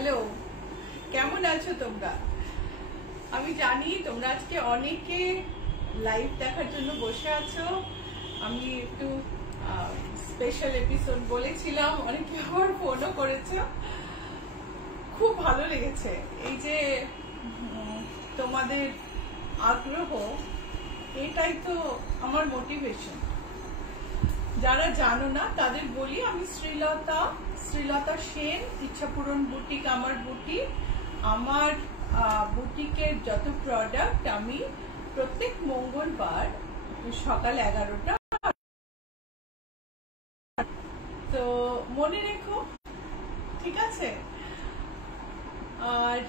Hello, কেমন আছো তোমরা? আমি জানি তোমরা আজকে অনেকে লাইভ দেখার জন্য বসে আছো। আমি একটু স্পেশাল এপিসোড বলেছিলাম, অনেকে আমার ফোনও করেছো। খুব ভালো লেগেছে এই যে তোমাদের আগ্রহ, এটাই তো আমার মোটিভেশন। যারা জানো না তাদের বলি, আমি শ্রীলতা সেন, ইচ্ছাপূরণ বুটিক আমার বুটিক। আমার বুটিকের যত প্রোডাক্ট আমি প্রত্যেক মঙ্গলবার সকাল 11টা, তো মনে রেখো, ঠিক আছে? আর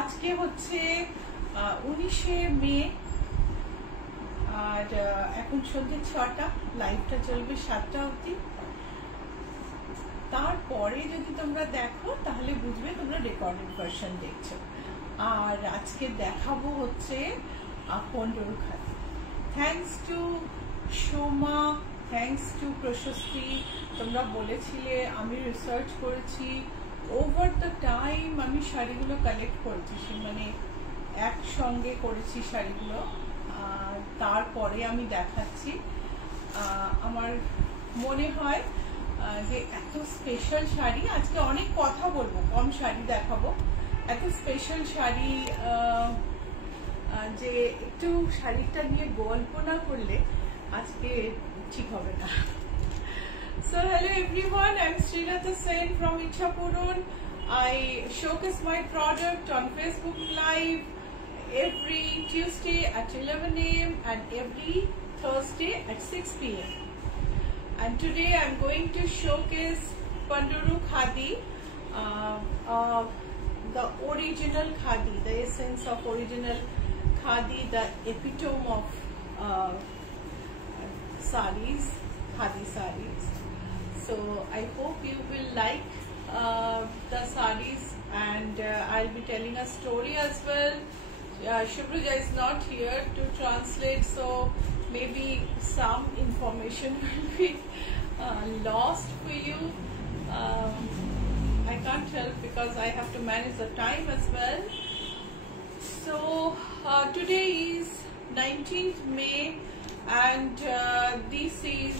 আজকে হচ্ছে 19শে মে, আর এখন সন্ধ্যে 6টা, লাইভটা চলবে 7টা অবধি। তারপরে যদি তোমরা দেখো তাহলে বুঝবে তোমরা রেকর্ডেড ভার্সন দেখছো। আর আজকে দেখাবো হচ্ছে Ponduru khadi. Thanks to Soma, thanks to Prashasti, তোমরা বলেছিলে, আমি রিসার্চ করেছি, ওভার দ্য টাইম আমি শাড়িগুলো কালেক্ট করেছি, মানে একসঙ্গে করেছি শাড়িগুলো। তারপরে আমি দেখাচ্ছি। আমার মনে হয় যে এত স্পেশাল শাড়ি, আজকে অনেক কথা বলবো, কম শাড়ি দেখাবো। এত স্পেশাল শাড়ি যে একটু শাড়িটা নিয়ে গল্প না করলে আজকে ঠিক হবে না। So hello everyone, I'm Srilata Sen from Ichhapuran. I showcase my product on Facebook Live every Tuesday at 11 a.m. and every Thursday at 6 p.m. And today I'm going to showcase Ponduru Khadi, the original Khadi, the essence of original Khadi, the epitome of sarees, Khadi sarees. So I hope you will like the sarees, and I'll be telling a story as well. Shubhruja is not here to translate, so maybe some information will be lost for you. I can't help because I have to manage the time as well. So today is 19th May, and this is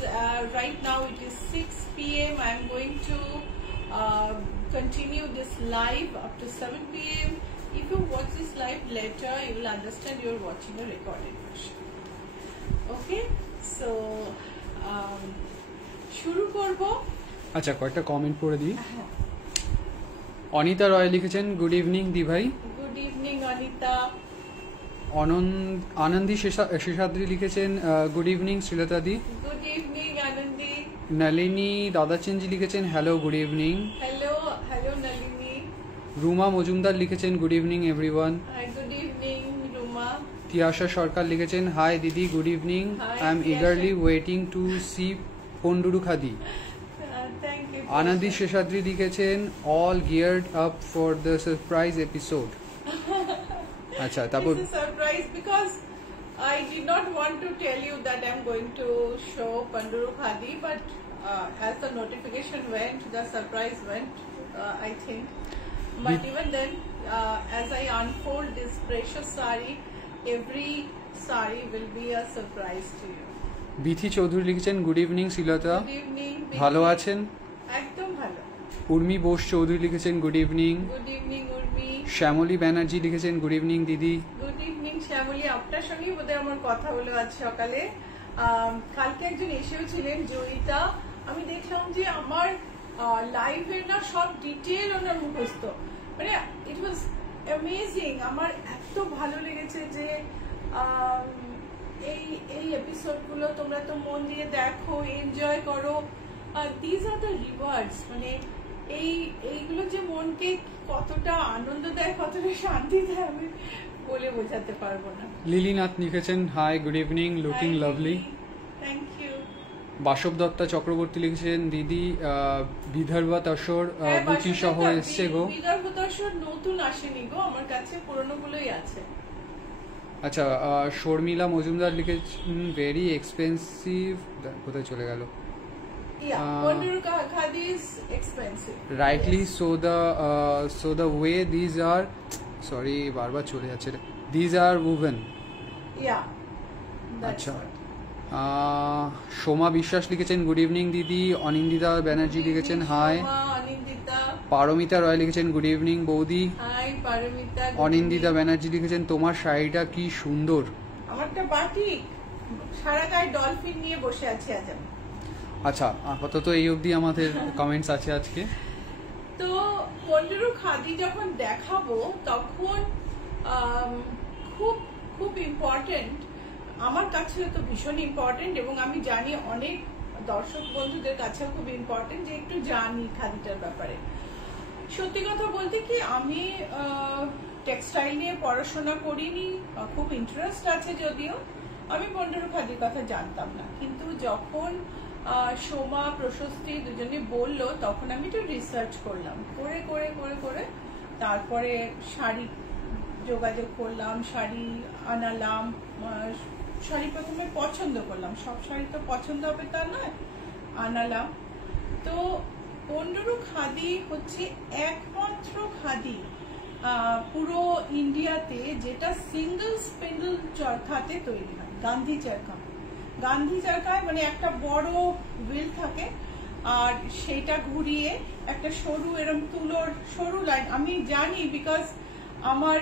right now it is 6 p.m. I'm going to continue this live up to 7 p.m. If you watch this live later, you will understand you're watching a recorded version. Okay, so শুরু করব। আচ্ছা, কয়েকটা comment পড়ে দিই। অনিতা রয় লিখেছেন, good evening দি ভাই। Good evening Anita. Anandi Seshadri লিখেছেন, গুড ইভিনিং শ্রীলতা দি। Good evening Anandi. নলিনী দাদাচেনজি লিখেছেন, hello good evening. Hello hello Nalini. Ruma Majumdar লিখেছেন, good evening everyone. Good evening Ruma. Tiyasha Sarkar লিখেছেন, হাই দিদি, good evening. I am eagerly waiting to see Ponduru khadi. Anandi Seshadri লিখেছেন, all geared up for the surprise episode. আচ্ছা, তারপর surprise because I did not want to tell you that I'm going to show Ponduru Khadi, but as the notification went, the surprise went, I think. But even then, as I unfold this precious sari, every sari will be a surprise to you. Bithi Chowdhury লিখেছেন, good evening Srilata. Good evening. ভালো আছেন? একদম ভালো। উর্মি বোস চৌধুরী লিখেছেন, good evening. Good evening Urmi. Shyamali Banerjee লিখেছেন, good evening দিদি। Good evening Shyamali. আপনার সঙ্গেই বোধহয় আমার কথা হলো আজ সকালে। কালকে একজন এসেও ছিলেন, জয়িতা। আমি দেখলাম যে আমার লাইভের না সব ডিটেল ওনার মুখস্থ, মানে ইট ওয়াজ অ্যামেজিং। আমার এত ভালো লেগেছে যে এই এপিসোডগুলো তোমরা তো মন দিয়ে দেখো, এনজয় করো। দিস আর দ্য রিওয়ার্ডস, মানে এইগুলো যে মনকে কতটা আনন্দ দেয়, কতটা শান্তি দেয়, আমি বলে বোঝাতে পারবো না। লিলিনাথ লিখেছেন, hi good evening, looking lovely. Thank you. Basab Dutta Chakraborty লিখেছেন, দিদি বিদর্ভ তসর বুটি সহ এসছে গো। বিদর্ভ তসর নতুন আসেনি গো আমার কাছে, পুরনো গুলোই আছে। আচ্ছা, শর্মিলা মজুমদার লিখেছেন, ভেরি এক্সপেন্সিভ, কোথায় চলে গেল, Ponduru khadi is expensive. Rightly so. The way these are, sorry, barbar chole jacche. These are woven. Yeah. That's Acha. what. Soma বিশ্বাস লিখেছেন গুড ইভিনিং দিদি। অনিন্দিতা ব্যানার্জি লিখেছেন হাই। পারমিতা রয় লিখেছেন গুড ইভিনিং বৌদি। হাই পারমিতা। অনিন্দিতা ব্যানার্জি লিখেছেন তোমার শাড়িটা কি সুন্দর। আমারটা বাটিক, সারা গায়ে ডলফিন নিয়ে বসে আছি আজ আমি। আচ্ছা, আপাতত এই অবধি আমাদের কমেন্টস আছে আজকে। তো পন্ডুরু খাদি যখন দেখাবো তখন খুব খুব ইম্পর্টেন্ট, আমার কাছে তো ভীষণ ইম্পর্টেন্ট এবং আমি জানি অনেক দর্শক বন্ধুদের কাছেও খুব ইম্পর্টেন্ট যে একটু জানি খাদিটার ব্যাপারে। সত্যি কথা বলতে কি আমি টেক্সটাইল নিয়ে পড়াশোনা করিনি, খুব ইন্টারেস্ট আছে যদিও, আমি পন্ডুরু খাদির কথা জানতাম না। কিন্তু যখন সোমা প্রশস্তি দুজনে বললো তখন আমি একটু রিসার্চ করলাম, করে করে করে করে তারপরে শাড়ি যোগাযোগ করলাম, শাড়ি আনালাম, শাড়ি প্রথমে পছন্দ করলাম, সব শাড়ি তো পছন্দ হবে তা নয়, আনালাম। তো পন্ডুরু খাদি হচ্ছে একমাত্র খাদি পুরো ইন্ডিয়াতে যেটা সিঙ্গেল স্পিন্ডল চরখাতে তৈরি হয়, গান্ধী চরখা। গান্ধী চরখায় মানে একটা বড় হুইল থাকে আর সেটা ঘুরিয়ে একটা সরু এরকম তুলোর সরু লাইন, আমি জানি বিকজ আমার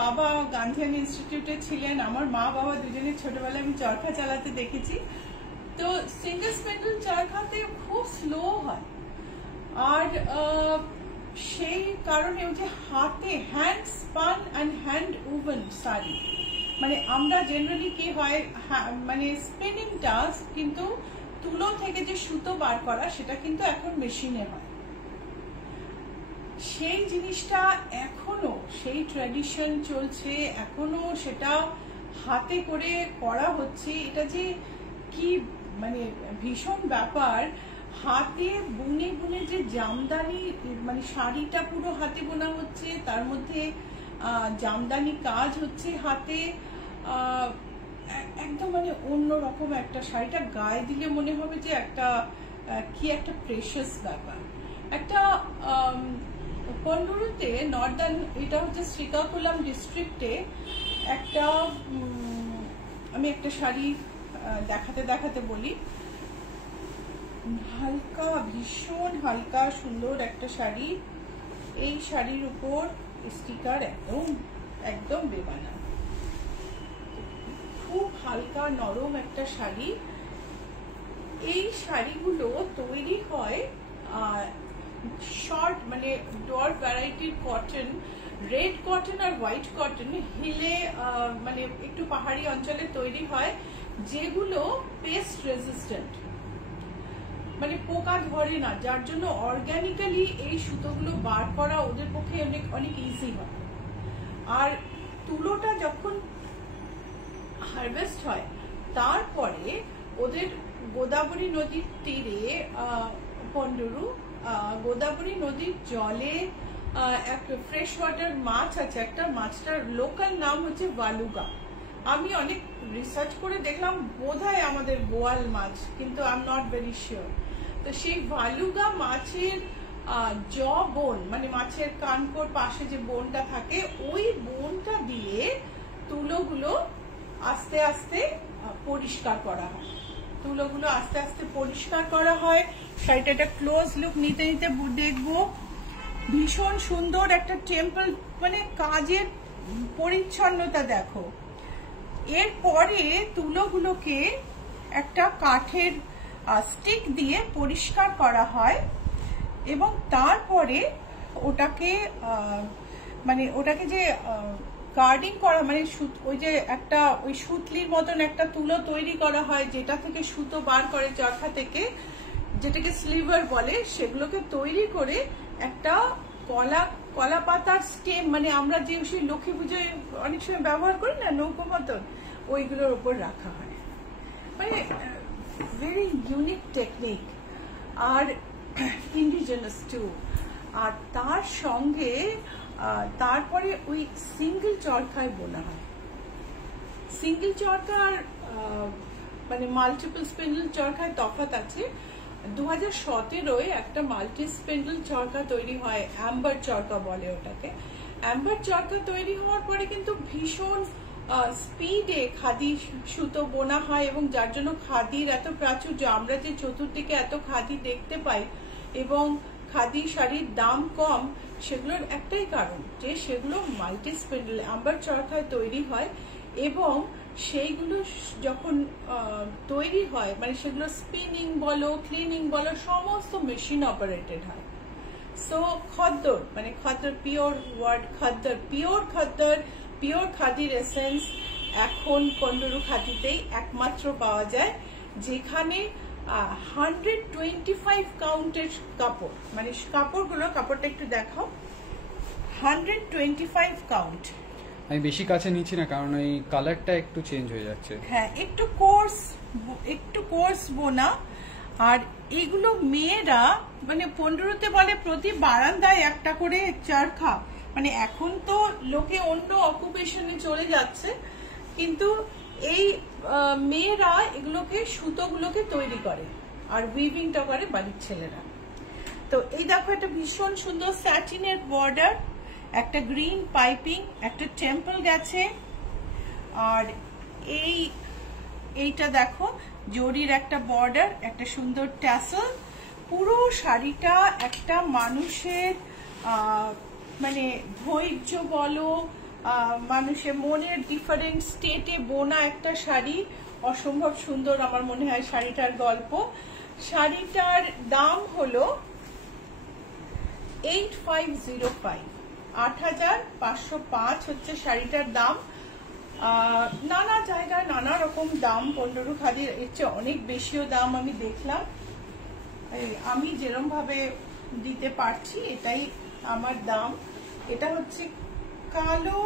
বাবা গান্ধিয়ান ইনস্টিটিউটে ছিলেন, আমার মা বাবা দুজনে ছোটবেলায় আমি চরখা চালাতে দেখেছি। তো সিঙ্গেল স্পিন্ডল চরখাতে খুব স্লো হয় আর সেই কারণে যে হাতে hand span and hand woven sari, মানে আমরা জেনারেলি কি হয় মানে স্পিনিংটা কিন্তু তুলো থেকে যে সুতো বার করা সেটা কিন্তু এখন মেশিনে হয়। সেই জিনিসটা এখনো সেই ট্র্যাডিশন চলছে, এখনো সেটা হাতে করে করা হচ্ছে। এটা যে কি মানে ভীষণ ব্যাপার, হাতে বুনে বুনে যে জামদানি, মানে শাড়িটা পুরো হাতে বোনা হচ্ছে, তার মধ্যে জামদানি কাজ হচ্ছে হাতে, একদম মানে অন্যরকম একটা শাড়িটা গায়ে দিলে মনে হবে যে একটা কি একটা প্রেশাস ব্যাপার। একটা পন্ডুরুতে নর্দার্ন, এটা হচ্ছে শ্রীকাকুলাম ডিস্ট্রিক্টে একটা আমি একটা শাড়ি দেখাতে দেখাতে বলি, হালকা ভীষণ হালকা সুন্দর একটা শাড়ি, এই শাড়ির উপর স্টিকার একদম একদম বেবানা, খুব হালকা নরম একটা শাড়ি। এই শাড়িগুলো তৈরি হয় শর্ট মানে ডট ভ্যারাইটির কটন, রেড কটন আর হোয়াইট কটন হিলে মানে একটু পাহাড়ি অঞ্চলে তৈরি হয়, যেগুলো পেস্ট রেজিস্ট্যান্ট, মানে পোকা ধরে না, যার জন্য অর্গানিক্যালি এই সুতোগুলো বার করা ওদের পক্ষে অনেক অনেক ইজি হয়। আর তুলোটা যখন হারভেস্ট হয় তারপরে ওদের গোদাবরী নদীর তীরে পন্ডুরু, গোদাবরী নদীর জলে একটা ফ্রেশ ওয়াটার মাছ আছে, একটা মাছটার লোকাল নাম হচ্ছে ভালুগা। আমি অনেক রিসার্চ করে দেখলাম বোধহয় আমাদের বোয়াল মাছ, কিন্তু I am not very sure. তো সেই ভালুগা মাছের জ বোন, মানে মাছের কানকোর পাশে যে বোনটা থাকে, ওই বোনটা দিয়ে তুলোগুলো আস্তে আস্তে পরিষ্কার করা হয়, তুলোগুলো আস্তে আস্তে পরিষ্কার করা হয়। শাড়িটা একটা ক্লোজ লুক নিতে নিতে দেখবো, ভীষণ সুন্দর একটা টেম্পল, মানে কাজের পরিচ্ছন্নতা দেখো। এরপরে তুলোগুলোকে একটা কাঠের স্টিক দিয়ে পরিষ্কার করা হয় এবং তারপরে ওটাকে মানে ওটাকে যে গার্ডিং করা, মানে ওই যে একটা ওই সুতলির মতন একটা তুলো তৈরি করা হয় যেটা থেকে সুতো বার করে চরখা থেকে, যেটাকে স্লিভার বলে, সেগুলোকে তৈরি করে একটা কলা পাতার স্টেম, মানে আমরা যে সেই লক্ষ্মী পুজোয় অনেক সময় ব্যবহার করি না নৌকো মতন, ওইগুলোর উপর রাখা হয়। মানে ভেরি ইউনিক টেকনিক আর ইন্ডিজিনাস টু। আর তার সঙ্গে তারপরে ওই সিঙ্গেল চরখায় বোনা হয়। সিঙ্গেল চরকার মানে মাল্টিপল স্পিন্ডল চরখায় তফাৎ আছে। 2017 একটা মাল্টি স্পেন্ডল চরকা তৈরি হয়, অ্যাম্বার চরকা বলে ওটাকে। অ্যাম্বার চরকা তৈরি হওয়ার পরে কিন্তু ভীষণ স্পিডে খাদি সুতো বোনা হয়, এবং যার জন্য খাদির এত প্রাচুর্য। আমরা যে চতুর্দিকে এত খাদি দেখতে পাই এবং খাদি শাড়ির দাম কম, সেগুলোর একটাই কারণ যে সেগুলো মাল্টি স্পেন্ডল অ্যাম্বার চরকায় তৈরি হয়, এবং সেইগুলো যখন তৈরি হয় মানে সেগুলো স্পিনিং বলো ক্লিনিং বলো সমস্ত মেশিন অপারেটেড হয়। সো খদ্দর মানে খদ্দর, পিওর ওয়ার্ড খদ্দর, পিওর খাদির এসেন্স এখন পন্ডুরু খাদিতেই একমাত্র পাওয়া যায়, যেখানে 125 কাউন্টের কাপড়, মানে কাপড়টা একটু দেখাও, 125 কাউন্ট। আমি বেশি কাছে নিচ্ছি না কারণ এই কালারটা একটু চেঞ্জ হয়ে যাচ্ছে। হ্যাঁ, একটু কোর্স বোনা। আর এগুলো মেয়েরা মানে পন্ডুরুতে বলে প্রতি বারান্দায় একটা করে চরখা, মানে এখন তো লোকে অন্য অকুপেশনে চলে যাচ্ছে, কিন্তু এই মেয়েরা এগুলোকে সুতোগুলোকে তৈরি করে আর উইভিংটা করে বাড়ির ছেলেরা। তো এই দেখো একটা ভীষণ সুন্দর স্যাটিনের বর্ডার, একটা গ্রিন পাইপিং, একটা টেম্পল গেছে, আর এইটা দেখো জরির একটা বর্ডার, একটা সুন্দর ট্যাসেল। পুরো শাড়িটা একটা মানুষের মানে ধৈর্য বলো, মানুষের মনের ডিফারেন্ট স্টেটে বোনা একটা শাড়ি, অসম্ভব সুন্দর আমার মনে হয় শাড়িটার গল্প। শাড়িটার দাম হলো 8505, 8505 হচ্ছে শাড়িটার দাম। নানা জায়গায় নানা রকম দাম, পন্ডুরু খাদির এর চেয়ে অনেক বেশিও দাম আমি দেখলাম। আমি যেরকম ভাবে দিতে পারছি এটাই আমার দাম। এটা হচ্ছে কালো,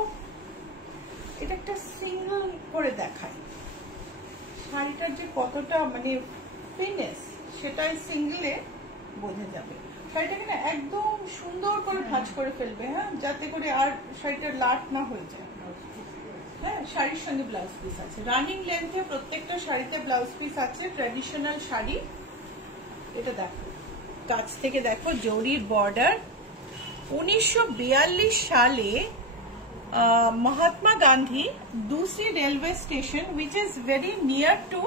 এটা একটা সিঙ্গেল করে দেখায় শাড়িটার যে কতটা মানে ফিনেস, সেটাই সিঙ্গেলে বোঝা যাবে। শাড়িটাকে না একদম সুন্দর করে ভাঁজ করে ফেলবে, হ্যাঁ, যাতে করে আর শাড়িটা লাট না হয়ে যায়। হ্যাঁ, শাড়ির সঙ্গে ব্লাউজ পিস আছে, রানিং লেন্থে প্রত্যেকটা শাড়িতে ব্লাউজ পিস আছে, ট্র্যাডিশনাল শাড়ি। এটা দেখো কাছ থেকে দেখো জরির বর্ডার। 1942 সালে Mahatma Gandhi Dusi railway station which is very near to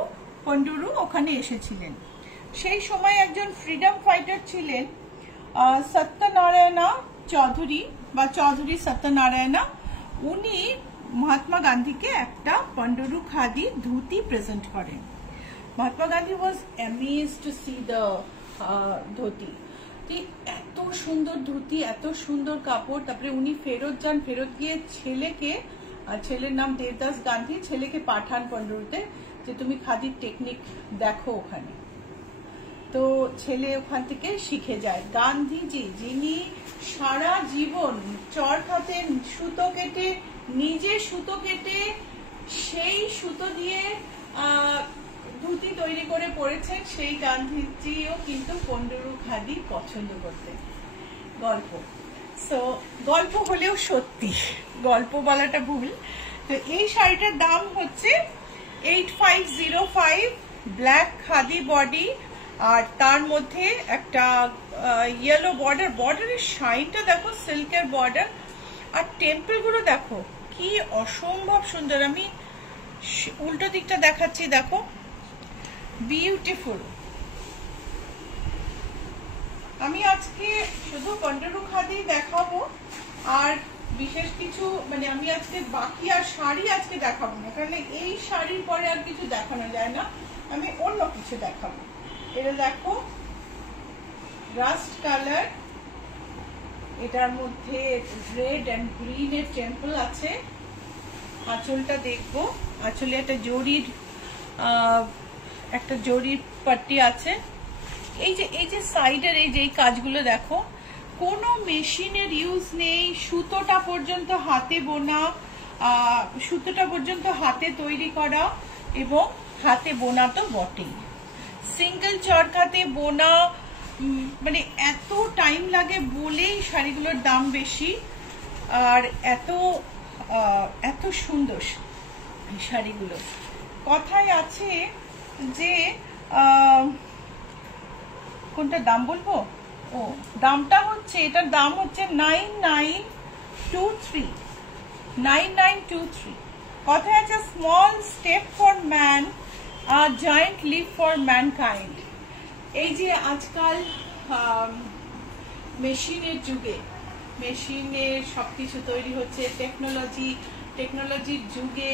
Ponduru, ওখানে এসেছিলেন। সেই সময় একজন ফ্রিডম ফাইটার ছিলেন সত্যনারায়ণা চৌধুরী বা চৌধুরী সত্যনারায়ণা। উনি মহাত্মা গান্ধীকে একটা পন্ডুরু খাদি ধুতি প্রেজেন্ট করেন। Mahatma Gandhi was amazed to see the dhoti, এত সুন্দর ধুতি, এত সুন্দর কাপড়। তারপরে উনি ফেরত যান, ফেরত গিয়ে ছেলেকে, ছেলের নাম দেবদাস গান্ধী, ছেলেকে পাঠান পন্ডুরুতে যে তুমি খাদির টেকনিক দেখো ওখানে। তো ছেলে ওখান থেকে শিখে যায়। গান্ধীজি যিনি সারা জীবন চরখাতে সুতো কেটে, নিজে সুতো কেটে সেই সুতো দিয়ে ধুতি তৈরি করে পড়েছেন, সেই গান্ধীজিও কিন্তু পন্ডুরু খাদি পছন্দ করতেন। গল্প, সো গল্প হলেও সত্যি, গল্প বলাটা ভুল। তো এই শাড়িটার দাম হচ্ছে 8505, ব্ল্যাক খাদি বডি, আর তার মধ্যে একটা ইয়েলো বর্ডার। বর্ডারের শাইনটা দেখো, সিল্কের বর্ডার, আর টেম্পল গুলো দেখো কি অসম্ভব সুন্দর। আমি উল্টো দিকটা দেখাচ্ছি, দেখো বিউটিফুল। আমি আজকে শুধু পন্ডুরু খাদি দেখাবো, আর বিশেষ কিছু মানে আমি আজকে বাকি আর শাড়ি আজকে দেখাবো না, কারণ এই শাড়ির পরে আর কিছু দেখানো যায় না, আমি অন্য কিছু দেখাবো। এটা দেখো রাস্ট কালার, এটার মধ্যে রেড এন্ড গ্রিন এর টেম্পল আছে। আঁচলটা দেখবো, আঁচলে একটা জরির পাট্টি আছে। এই যে সাইডের এই কাজগুলো দেখো, কোনো মেশিনের ইউজ নেই, সুতোটা পর্যন্ত হাতে বোনা, সুতোটা পর্যন্ত হাতে তৈরি করা, এবং হাতে বোনা তো বটেই। সিঙ্গেল চরকাতে বোনা, মানে এত টাইম লাগে বলেই শাড়িগুলোর দাম বেশি, আর এত সুন্দর শাড়িগুলো। কথায় আছে যে কোনটা দাম বলবো? ও দামটা হচ্ছে, এটার দাম হচ্ছে 9923। কথায় আছে স্মল স্টেপ ফর ম্যান আর জায়ান্ট লিভ ফর ম্যানকাইন্ড। এই যে আজকাল মেশিনের যুগে, মেশিনে সবকিছু তৈরি হচ্ছে, টেকনোলজির যুগে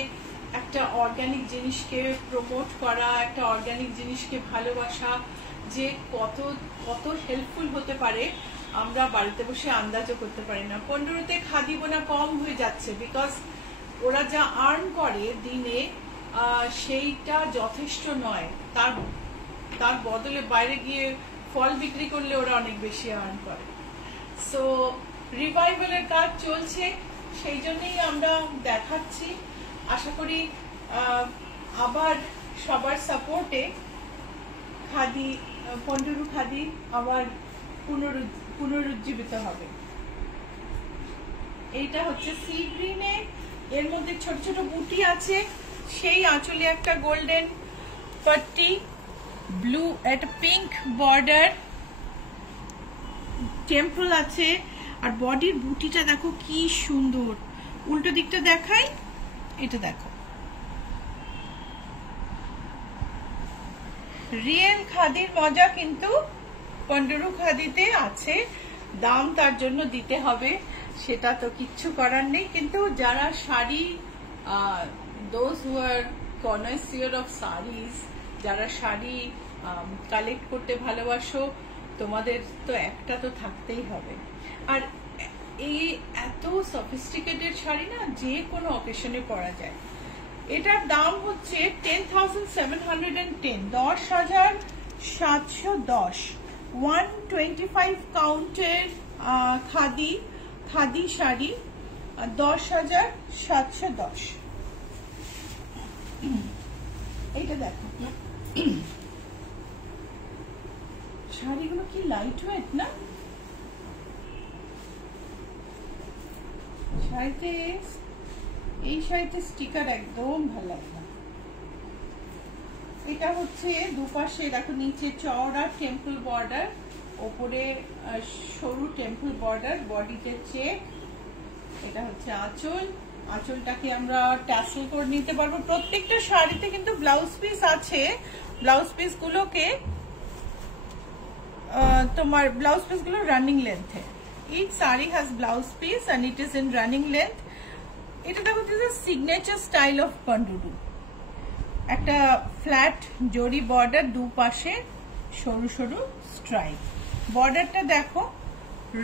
একটা অর্গানিক জিনিসকে প্রমোট করা, একটা অর্গানিক জিনিসকে ভালোবাসা যে কত কত হেল্পফুল হতে পারে আমরা বাড়িতে বসে আন্দাজও করতে পারি না। 15তে খাদি বোনা কম হয়ে যাচ্ছে, বিকজ ওরা যা আর্ন করে দিনে সেইটা যথেষ্ট নয়। তার বদলে বাইরে গিয়ে ফল বিক্রি করলে ওরা অনেক বেশি আর্ন করে। সো রিভাইভালের কাজ চলছে, সেই জন্যই আমরা দেখাচ্ছি। আশা করি আবার সবার সাপোর্টে খাদি, পন্ডুরু খাদি আবার পুনরুজ্জীবিত হবে। এইটা হচ্ছে সি গ্রিনে, এর মধ্যে ছোট ছোট বুটি আছে, সেই আঁচলে একটা গোল্ডেন পাট্টি, ব্লু একটা পিঙ্ক বর্ডার, টেম্পল আছে। আর বডির বুটিটা দেখো কি সুন্দর। উল্টো দিকটা দেখাই, এটা দেখো, রিয়েল খাদির মজা কিন্তু পন্ডুরু খাদিতে আছে। দাম তার জন্য দিতে হবে, সেটা তো কিচ্ছু করার নেই। কিন্তু যারা sari, those who are connoisseur of sarees, যারা শাড়ি কালেক্ট করতে ভালোবাসো, তোমাদের তো একটা তো থাকতেই হবে। আর এই এত সফিস্টিকেটেড শাড়ি না, যে কোনো অকেশনে পরা যায়। এটার দাম হচ্ছে 10,710, 10,710, 125 কাউন্টের খাদি শাড়ি, 10,710। এইটা দেখো, শাড়িগুলো কি লাইট ওয়েট না? শাড়িতে, এই শাড়িতে স্টিকার একদম ভালো লাগে না। এটা হচ্ছে দুপাশে দেখো, নিচে চওড়া টেম্পল বর্ডার, ওপরে সরু টেম্পল বর্ডার, বডিতে চেক। এটা হচ্ছে আঁচল, আঁচলটাকে আমরা ট্যাসেল করে নিতে পারবো। প্রত্যেকটা শাড়িতে কিন্তু ব্লাউজ পিস আছে। ব্লাউজ পিস গুলোকে তোমার ব্লাউজ পিস গুলো রানিং লেন্থে। Each sari has blouse piece and it is in running length. এটা দেখো, this is signature style of Ponduru. একটা ফ্ল্যাট জরি বর্ডার, দুপাশে সরু সরু স্ট্রাইপ। বর্ডারটা দেখো,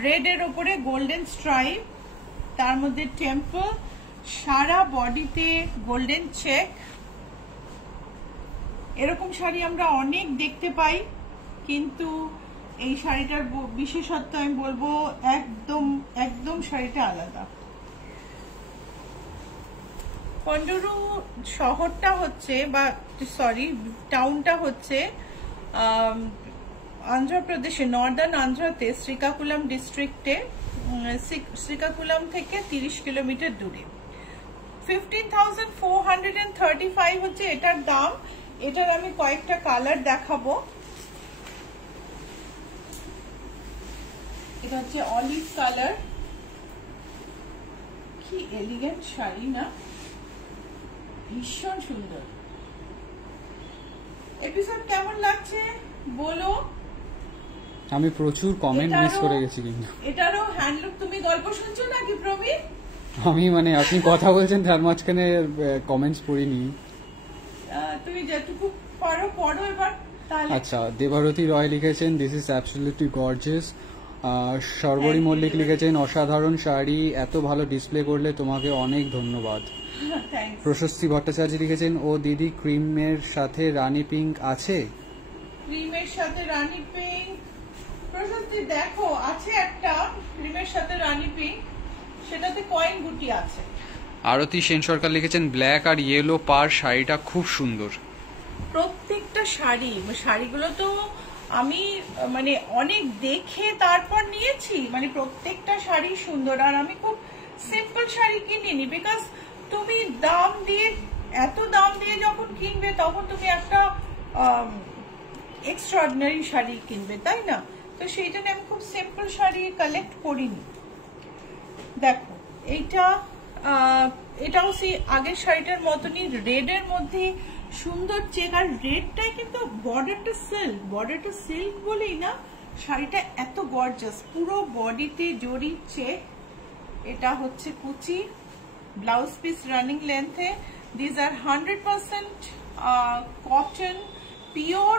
রেড এর উপরে গোল্ডেন স্ট্রাইপ, তার মধ্যে টেম্পল, সারা বডিতে গোল্ডেন চেক। এরকম শাড়ি আমরা অনেক দেখতে পাই, কিন্তু এই শাড়িটার বিশেষত্ব আমি বলবো একদম একদম শাড়িটা আলাদা। পন্ডুরু শহরটা হচ্ছে, বা সরি টাউনটা হচ্ছে অন্ধ্রপ্রদেশে, নর্দার্ন অন্ধ্রাতে, শ্রীকাকুলাম ডিস্ট্রিক্টে, শ্রীকাকুলাম থেকে 30 কিলোমিটার দূরে। 15,435 হচ্ছে এটার দাম। এটার আমি কয়েকটা কালার দেখাবো। এটা হচ্ছে অলিভ কালার, কি এলিগেন্ট শাড়ি না, ভীষণ সুন্দর। এপিসোড কেমন লাগছে বলো। আমি প্রচুর কমেন্ট মিস করে গেছি কিন্তু। এটারও হ্যান্ডলুক, তুমি গল্প শুনছো নাকি প্রবীর? আমি মানে আপনি কথা বলছেন তার মাঝখানে কমেন্টস পড়িনি। তুমি যেটুকু পারো পড়ো এবার তাহলে। আচ্ছা, দেবারতী রয় লিখেছেন this is absolutely gorgeous. Sarbari Mallick লিখেছেন অসাধারণ শাড়ি, এত ভালো ডিসপ্লে করলে তোমাকে অনেক ধন্যবাদ। প্রশস্তি ভট্টাচার্য লিখেছেন ও দিদি ক্রিমের সাথে রানী পিঙ্ক আছে? ক্রিমের সাথে রানী পিঙ্ক, প্রশস্তি দেখো আছে একটা ক্রিমের সাথে রানী পিঙ্ক, সেটাতে কয়েন গুটি আছে। আরতি সেন সরকার লিখেছেন ব্ল্যাক আর ইয়েলো পার শাড়িটা খুব সুন্দর। প্রত্যেকটা শাড়িগুলো তো আমি মানে অনেক দেখে তারপর নিয়েছি, মানে প্রত্যেকটা শাড়ি সুন্দর। আর আমি খুব সিম্পল শাড়ি কিনিনি, বিকজ তুমি এত দাম দিয়ে যখন কিনবে তখন তুমি একটা এক্সট্রাঅর্ডিনারি শাড়ি কিনবে, তাই না? তো সেই জন্য আমি খুব সিম্পল শাড়ি কালেক্ট করিনি। দেখো এটাও সেই আগের শাড়িটার মতনই রেডের মধ্যে সুন্দর চেক, আর রেডটাই কিন্তু বর্ডারটা সিল্ক বলেই না শাড়িটা এত গর্জাস, পুরো বডিতে জরি চেক। এটা হচ্ছে কুচি, ব্লাউজ পিস রানিং লেন্থে। This are 100% cotton pure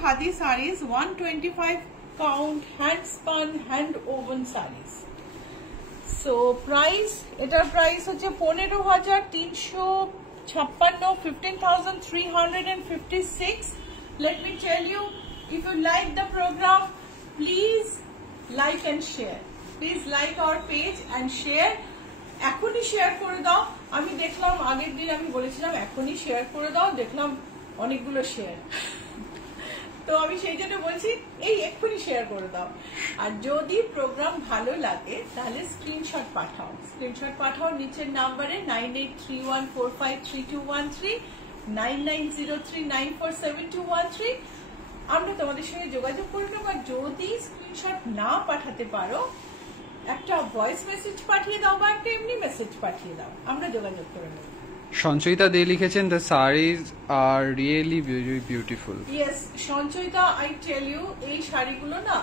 khadi sarees, 125 count hand spun hand woven sarees. So price, এটার প্রাইস হচ্ছে 15,356, 15,356. Let me tell you, if you like the program, please like and share. Please like our page and share. এখনই share করে দাও। আমি দেখলাম আগের দিন আমি বলেছিলাম এখনই শেয়ার করে দাও, দেখলাম অনেকগুলো শেয়ার, তো আমি সেই জন্য বলছি এই এক্ষুনি শেয়ার করে দাও। আর যদি প্রোগ্রাম ভালো লাগে তাহলে স্ক্রিনশট পাঠাও নিচের নাম্বারে 9831453213, 9903947213। আমরা তোমাদের সঙ্গে যোগাযোগ করে নেব। আর যদি স্ক্রিনশট না পাঠাতে পারো, একটা ভয়েস মেসেজ পাঠিয়ে দাও বা একটা এমনি মেসেজ পাঠিয়ে দাও, আমরা যোগাযোগ করে নেব। সঞ্চয়িতা দে লিখেছেন, the saris are really beautiful. Yes Sanchayita, I tell you, এই শাড়িগুলো না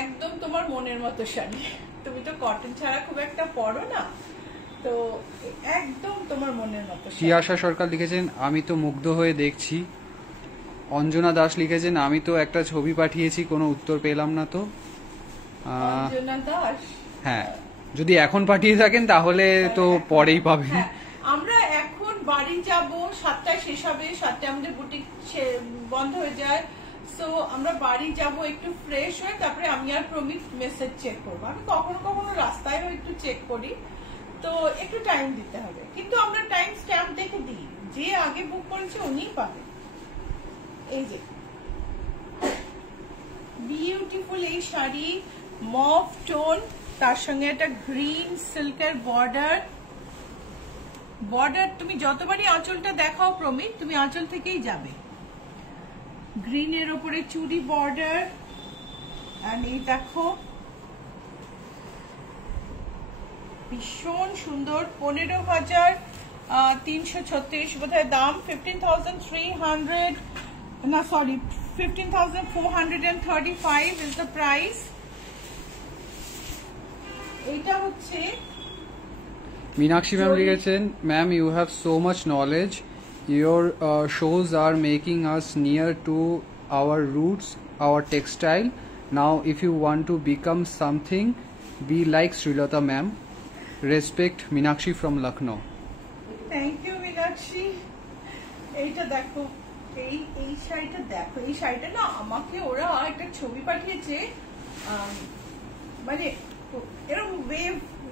একদম তোমার মনের মতো শাড়ি। তুমি তো কটন ছাড়া খুব একটা পরো না, তো একদম তোমার মনের মতো। তিয়াশা সরকার লিখেছেন, আমি তো মুগ্ধ হয়ে দেখছি। অঞ্জনা দাস লিখেছেন, আমি তো একটা ছবি পাঠিয়েছি, কোনো উত্তর পেলাম না তো। অঞ্জনা দাস, হ্যাঁ যদি এখন পাঠিয়ে থাকেন তাহলে তো পরেই পাবেন। আমরা এখন বাড়ি যাব, 7টায় শেষ হবে, 7টায় আমাদের বুটিক বন্ধ হয়ে যায়। সো আমরা বাড়ি যাব একটু ফ্রেশ হয়ে, তারপরে আমি আর প্রমিত মেসেজ চেক করবো। আমি কখনো কখনো রাস্তায়ও একটু চেক করি, তো একটু টাইম দিতে হবে, কিন্তু আমরা টাইম স্ট্যাম্প দেখে দিই, যে আগে বুক করেছে উনিই পাবে। এই যে বিউটিফুল এই শাড়ি, মভ টোন, তার সঙ্গে একটা গ্রিন সিল্কের বর্ডার। তুমি যতবারই আঁচলটা দেখাও প্রমিত, তুমি আঁচল থেকেই যাবে। গ্রিনের ওপরে চুড়ি বর্ডার, আর এই দেখো ভীষণ সুন্দর। 15,336 বোধহয় দাম, 15,300 না সরি 15,435 is the price. এটা হচ্ছে মীনাক্ষী ম্যাম লিখেছেন, ma'am you have so much knowledge, your shows are making us near to our roots, our textile. Now if you want to become something, be like Srilata ma'am. Respect, Meenakshi from Lucknow. Thank you Meenakshi. এইটা দেখো, এই শাড়িটা দেখো, এই শাড়িটা না আমাকে ওরা একটা ছবি পাঠিয়েছে, মানে এরকম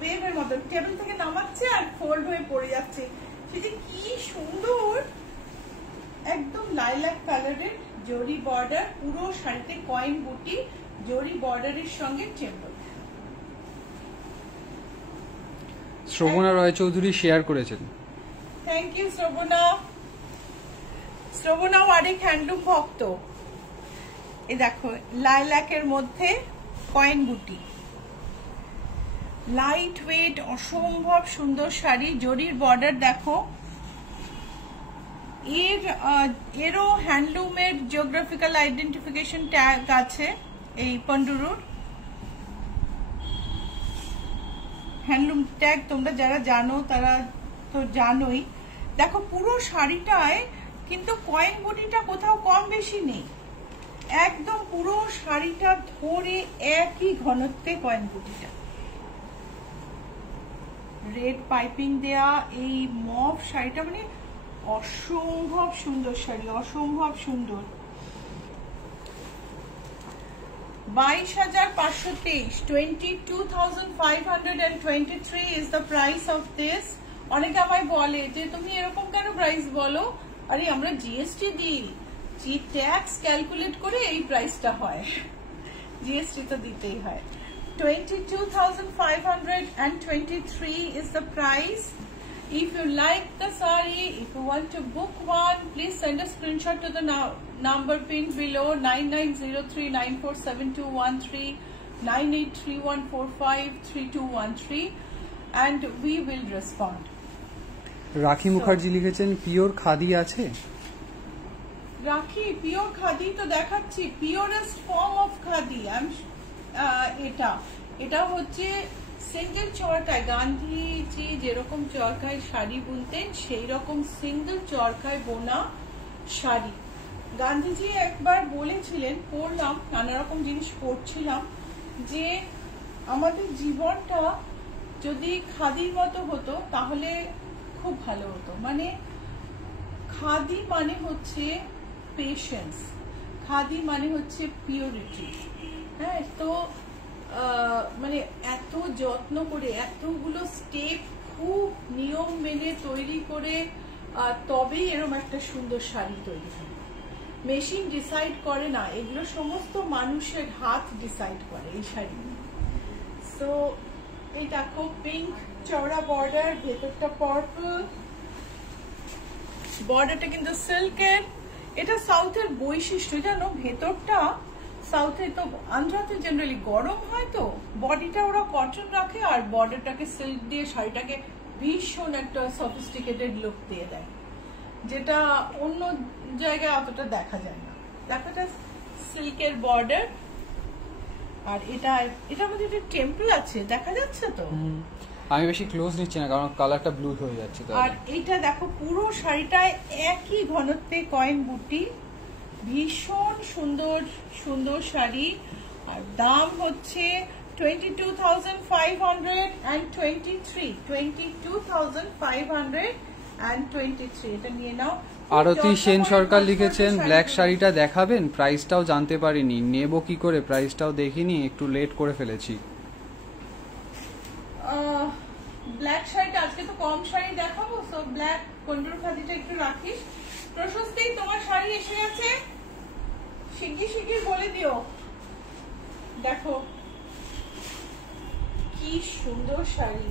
ওয়েভের মতো টেবিল থেকে নামাচ্ছে আর ফোল্ড হয়ে পড়ে যাচ্ছে, সেটা কি সুন্দর। একদম লাইলাক কালারের জরি বর্ডার, পুরো শাড়িতে কয়েন বুটি, জরি বর্ডারের সঙ্গে চেম্বল। শ্রবণা রয় চৌধুরী শেয়ার করেছেন। থ্যাংক ইউ শ্রবণাও আরেক হ্যান্ডলুম ভক্ত। এই দেখো লাইলাকের মধ্যে কয়েন বুটি, লাইট ওয়েট, অসম্ভব সুন্দর শাড়ি। জরির বর্ডার দেখো, এরও হ্যান্ডলুমের জিওগ্রাফিক্যাল আইডেন্টিফিকেশন ট্যাগ আছে। এই পন্ডুরুর হ্যান্ডলুম ট্যাগ তোমরা যারা জানো তারা তো জানোই। দেখো পুরো শাড়িটায় কিন্তু কয়েন বুটিটা কোথাও কম বেশি নেই, একদম পুরো শাড়িটা ধরে একই ঘনত্বে কয়েন বুটিটা। রেড পাইপিং দেয়া এই মভ শাড়িটা মানে অসম্ভব সুন্দর শাড়ি, অসম্ভব সুন্দর। 22,523, 22,523 is the price of this. অনেকে আমায় বলে যে তুমি এরকম কেন প্রাইস বলো, আরে আমরা জিএসটি দিই, জি ট্যাক্স ক্যালকুলেট করে এই প্রাইসটা হয়, জিএসটি তো দিতেই হয়। 22,523 is the price. If you like the saree, if you want to book one, please send a screenshot to the number pinned below 9903947213 9831453213 and we will respond. রাখি মুখার্জি লিখেছেন পিওর খাদি আছে? রাখি পিওর খাদি তো দেখাচ্ছি, পিওরেস্ট ফর্ম অফ খাদি। এটা হচ্ছে single চরকায়, Gandhiji যেরকম চরকায় শাড়ি বুনতেন সেই রকম সিঙ্গেল চরকায় বোনা শাড়ি। গান্ধীজি একবার বলেছিলেন, পড়লাম, নানা রকম জিনিস পড়ছিলাম, যে আমাদের জীবনটা যদি খাদির মতো হতো তাহলে খুব ভালো হতো। মানে খাদি মানে হচ্ছে পেশেন্স, খাদি মানে হচ্ছে পিওরিটি। হ্যাঁ, তো মানে এত যত্ন করে এতগুলো স্টেপ খুব নিয়ম মেনে তৈরি করে তবেই এরকম একটা সুন্দর শাড়ি তৈরি হয়। মেশিন ডিসাইড করে না, এগুলো সমস্ত মানুষের হাত ডিসাইড করে এই শাড়ি। সো এই দেখো পিঙ্ক চওড়া বর্ডার, ভেতরটা পার্পল, বর্ডারটা কিন্তু সিল্কের। এটা সাউথের বৈশিষ্ট্য, জানো, ভেতরটা সাউথে তো আন্ধ্রাতে জেনারেলি গরম হয়, তো বডিটা ওরা কটন রাখে আর বর্ডারটাকে সিল্ক দিয়ে শাড়িটাকে ভীষণ একটা সফিস্টিকেটেড লুক দিয়ে দেয়, যেটা অন্য জায়গায় অতটা দেখা যায় না। দেখাটা সিল্কের বর্ডার, আর এটার মধ্যে একটা টেম্পল আছে, দেখা যাচ্ছে তো? আমি বেশি ক্লোজ নিচ্ছি না কারণ কালারটা ব্লু হয়ে যাচ্ছে। আর এটা দেখো পুরো শাড়িটায় একই ঘনত্বে কয়েন বুটি, ভীষণ সুন্দর সুন্দর শাড়ি। আর দাম হচ্ছে 22,523 এটা নিয়ে নাও। আরতি সেন সরকার লিখেছেন ব্ল্যাক শাড়িটা দেখাবেন, প্রাইসটাও জানতে পারিনি, নেব কি করে, প্রাইসটাও দেখিনি, একটু লেট করে ফেলেছি। ব্ল্যাক শাড়িটা আজকে তো কম শাড়ি দেখাবো, সো ব্ল্যাক কন্ট্রোল খাদিটা একটু রাখিস। প্রশস্তি, তোমার শাড়ি এসে গেছে, শিগগির বলে দিও। দেখো কি সুন্দর শাড়ি,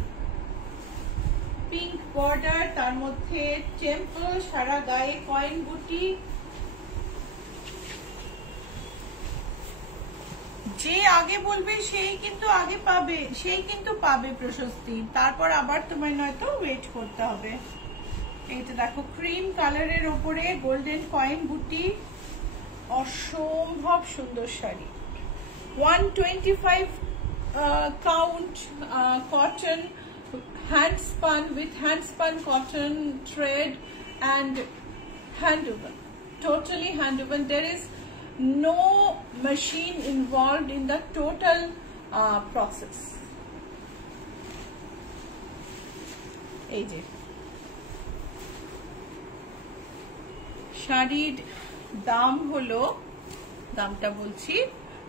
পিঙ্ক বর্ডার, তার মধ্যে টেম্পল, সারা গায়ে কয়েন বুটি। যে আগে বলবে সেই কিন্তু আগে পাবে, সেই কিন্তু পাবে প্রশস্তি, তারপর আবার তোমায় নয়তো ওয়েট করতে হবে। এইটা দেখো ক্রিম কালারের ওপরে গোল্ডেন কয়েন বুটি, অসম্ভব সুন্দর sari. 125 count cotton, hand spun with hand spun cotton thread and hand woven, totally hand woven. There is no machine involved in the total process. এই যে শাড়ির দাম হলো, দামটা বলছি,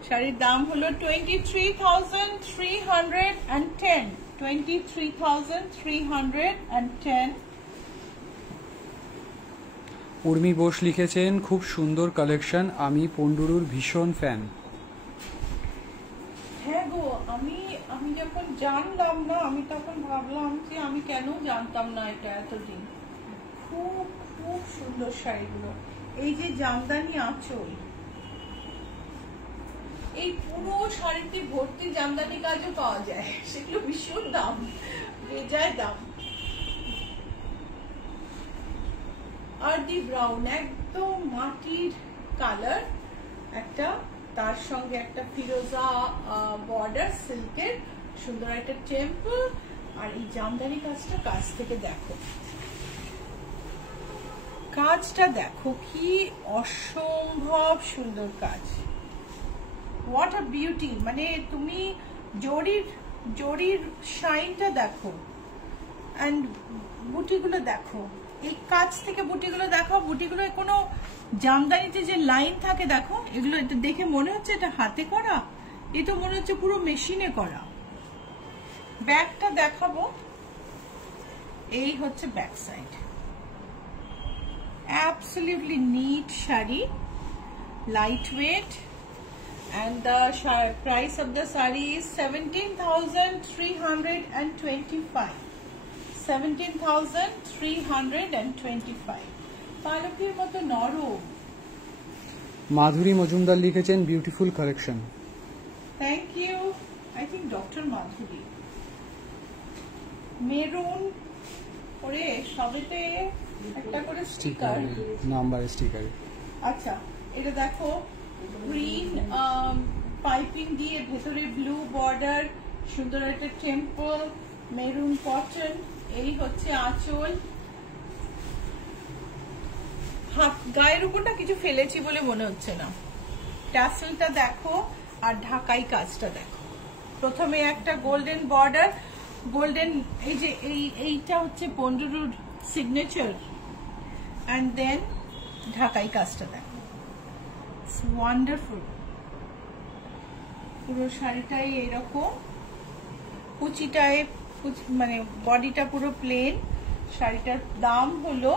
শাড়ির দাম হলো 23,310, 23,310। উর্মি বোস লিখেছেন খুব সুন্দর কালেকশন, আমি পন্ডুরুর ভীষণ ফ্যান। হ্যাঁ গো, আমি যখন জানলাম না, আমি তখন ভাবলাম যে আমি কেন জানতাম না এটা এতদিন। খুব খুব সুন্দর শাড়িগুলো। এই যে জামদানি আঁচল, এই পুরো শাড়িতে ভর্তি জামদানি কাজও পাওয়া যায়, সেগুলো ভীষণ দাম, বেজায় দাম। আর্দি ব্রাউন, একদম মাটির কালার, একটা তার সঙ্গে একটা ফিরোজা বর্ডার সিল্কের, সুন্দর একটা টেম্পল। আর এই জামদানি কাজটা কাছ থেকে দেখো, কাজটা দেখো কি অসম্ভব সুন্দর কাজ, হোয়াট আ বিউটি। মানে তুমি জরির শাইনটা দেখো, এন্ড বুটিগুলো দেখো, এই কাজ থেকে বুটিগুলো দেখো, বুটিগুলো কোনো জামদানিতে যে লাইন থাকে দেখো, এগুলো এটা দেখে মনে হচ্ছে এটা হাতে করা, এ তো মনে হচ্ছে পুরো মেশিনে করা। ব্যাকটা দেখাবো, এই হচ্ছে back side, absolutely neat shari, lightweight, and the price of the sari is 17,325. 17,325. পালকের মতো নরম, মাধুরী মজুমদার লিখেছেন beautiful collection. Thank you. I think doctor Madhuri. Maroon করে সবেতে একটা করে স্টিকার, নাম্বার স্টিকার। আচ্ছা এটা দেখো গ্রিন পাইপিং দিয়ে ভেতরে ব্লু বর্ডার, সুন্দর একটা টেম্পল, মেরুন কটন, এই হচ্ছে আঁচল। হাত গায়ের উপরটা কিছু ফেলেছি বলে মনে হচ্ছে না। ট্যাসেলটা দেখো আর ঢাকাই কাজটা দেখো। প্রথমে একটা গোল্ডেন বর্ডার, গোল্ডেন এই যে এইটা হচ্ছে পন্ডুরুর সিগনেচার, অ্যান্ড দেন ঢাকাই কাজটা দেখো। It's wonderful. পুরো শাড়িটাই এরকম, কুচিটায় মানে বডিটা পুরো প্লেন। শাড়িটার দাম হলো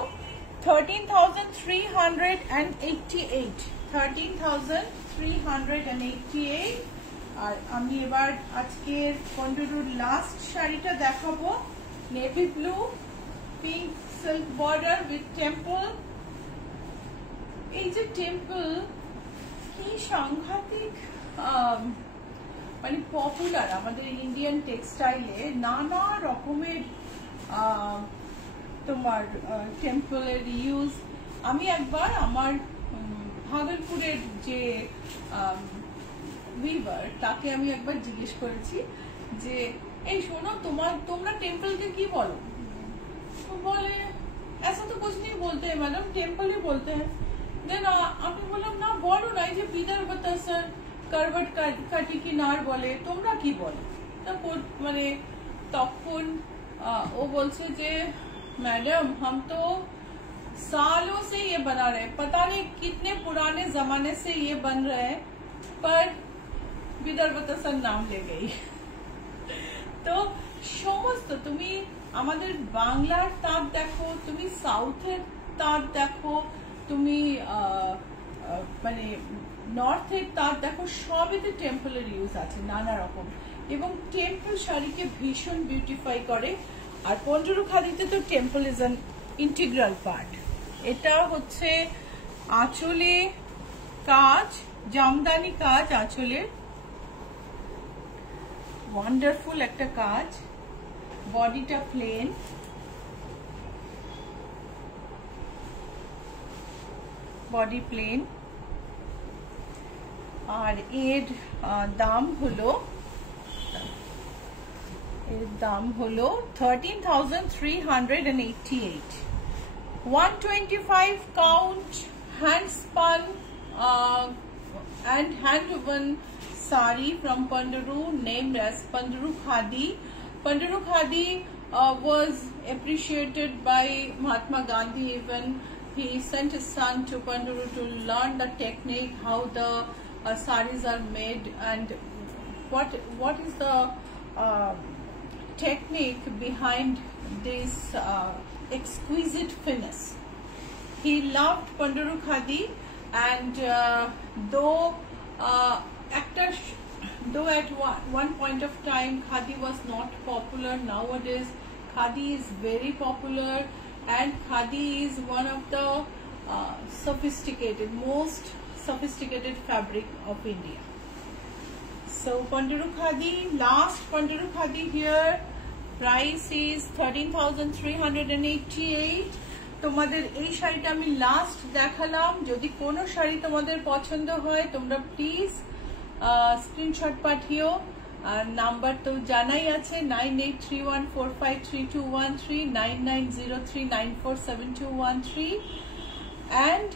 13,388, 13,388। আর আমি এবার আজকের পন্ডুরুর লাস্ট শাড়িটা দেখাবো, navy blue pink silk border with temple. এই যে টেম্পল কি সাংঘাতিক মানে পপুলার আমাদের ইন্ডিয়ান টেক্সটাইলে, নানা রকমের তোমার টেম্পলের ইউজ। আমি একবার আমার ভাগলপুরের যে উইভার তাকে আমি একবার জিজ্ঞেস করেছি যে এই শোনো তোমরা টেম্পলকে কি বলো? তো বলে ऐसा तो कुछ नहीं बोलते हैं मैडम, टेम्पल ही बोलते हैं। देन আমি বললাম না বলো না, এই যে বিদার বাতাসর করবট কাটি কিনার বলে, তোমরা কি বলো? মানে তখন ও বলছে যে मैडम हम तो सालों से ये बना रहे, पता नहीं कितने पुराने जमाने से ये बन रहे हैं, पर বিদর্ভতাসার নাম লেগেই। তো সমস্ত তুমি আমাদের বাংলার তাঁত দেখো, তুমি সাউথের তাঁত দেখো, তুমি মানে নর্থের তাঁত দেখো, সবেতে টেম্পলের ইউজ আছে নানা রকম, এবং টেম্পল শাড়িকে ভীষণ বিউটিফাই করে। আর পন্ডুরু খাদিতে তো temple is an integral part. এটা হচ্ছে আঁচলে কাজ, জামদানি কাজ আঁচলে, ওয়ান্ডারফুল একটা কাজ। বডিটা প্লেন, বডি প্লেন। আর এর দাম হলো 13,388, 125 count hand spun and hand woven sari from Panduru named as Panduru Khadi. Panduru Khadi was appreciated by Mahatma Gandhi. Even he sent his son to Panduru to learn the technique, how the saris are made, and what is the technique behind this exquisite finesse. He loved Panduru Khadi, and though at one point of time Khadi was not popular, nowadays Khadi is very popular, and Khadi is one of the most sophisticated fabric of India. So Panduru Khadi, last Panduru Khadi here, price is 13,388. তোমাদের এই শাড়িটা আমি last দেখালাম। যদি কোনো শাড়ি তোমাদের পছন্দ হয় তোমরা প্লিজ স্ক্রিনশট পাঠিও। আর নাম্বার তো জানাই আছে 9831453213, 9903947213। অ্যান্ড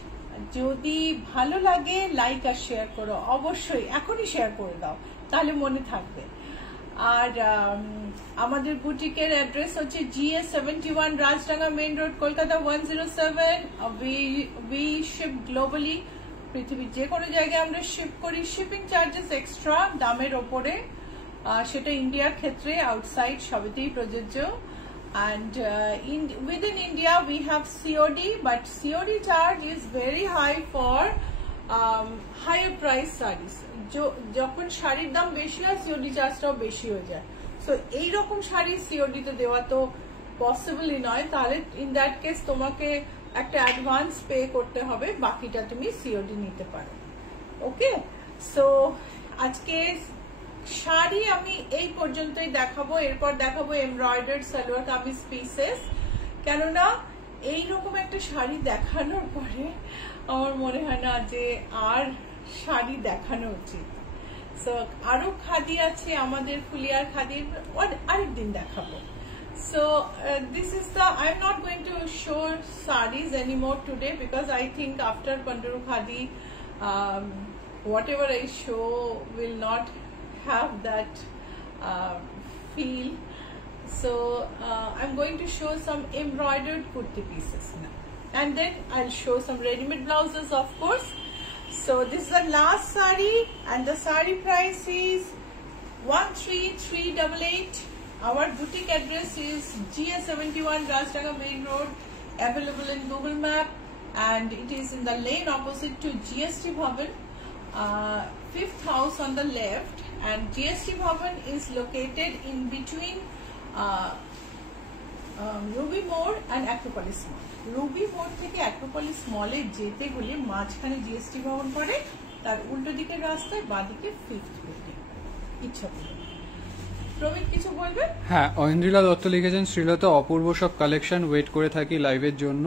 যদি ভালো লাগে লাইক আর শেয়ার করো, অবশ্যই এখনই শেয়ার করে দাও, তাহলে মনে থাকবে। আর আমাদের বুটিকের অ্যাড্রেস হচ্ছে GS71 Rajdanga main road, Kolkata 107। We ship globally, পৃথিবীর যে কোনো জায়গায় আমরা শিপ করি। শিপিং চার্জেস এক্সট্রা দামের ওপরে, সেটা ইন্ডিয়ার ক্ষেত্রে, আউটসাইড সবেতেই প্রযোজ্য। And within India we have COD, but COD charge is very high for higher price sarees. যখন শাড়ির দাম বেশি হয় COD চার্জটাও বেশি হয়ে যায়। সো এইরকম শাড়ি COD তে দেওয়া তো পসিবলই নয়, তাহলে ইন দ্যাট কেস তোমাকে একটা অ্যাডভান্স পে করতে হবে, বাকিটা তুমি COD নিতে পারো। ওকে, সো আজকে শাড়ি আমি এই পর্যন্তই দেখাবো, এরপর দেখাবো এমব্রয়ডার্ড সালোয়ার কামিজ পিসেস। কেননা এইরকম একটা শাড়ি দেখানোর পরে আমার মনে হয় না যে আর শাড়ি দেখানো উচিত। সো আরো খাদি আছে আমাদের, ফুলিয়ার খাদির আরেকদিন দেখাবো। So this is the, I'm not going to show sarees anymore today because I think after Panduru Khadi whatever I show will not have that feel. So I'm going to show some embroidered kurti pieces now, and then I'll show some ready-made blouses, of course. So this is the last saree, and the saree price is 13388. Our boutique address is GS71 Rajdaga Main Road, available in Google Map, and it is in the lane opposite to GST Bhavan, 5th house on the left, and GST Bhavan is located in between Ruby Mall and Acropolis Mall. Ruby Mall থেকে Acropolis Mall এ যেতে হলে মাঝখানে GST ভবন পড়ে, তার উল্টো দিকের রাস্তায় বাঁদিকে 5th বিল্ডিং। ইচ্ছাপুর। প্রমিত কিছু বলবে? হ্যাঁ, ঐন্দ্রিলা দত্ত লিখেছেন শ্রীলতা অপূর্ব সব কালেকশন, ওয়েট করে থাকি লাইভের জন্য।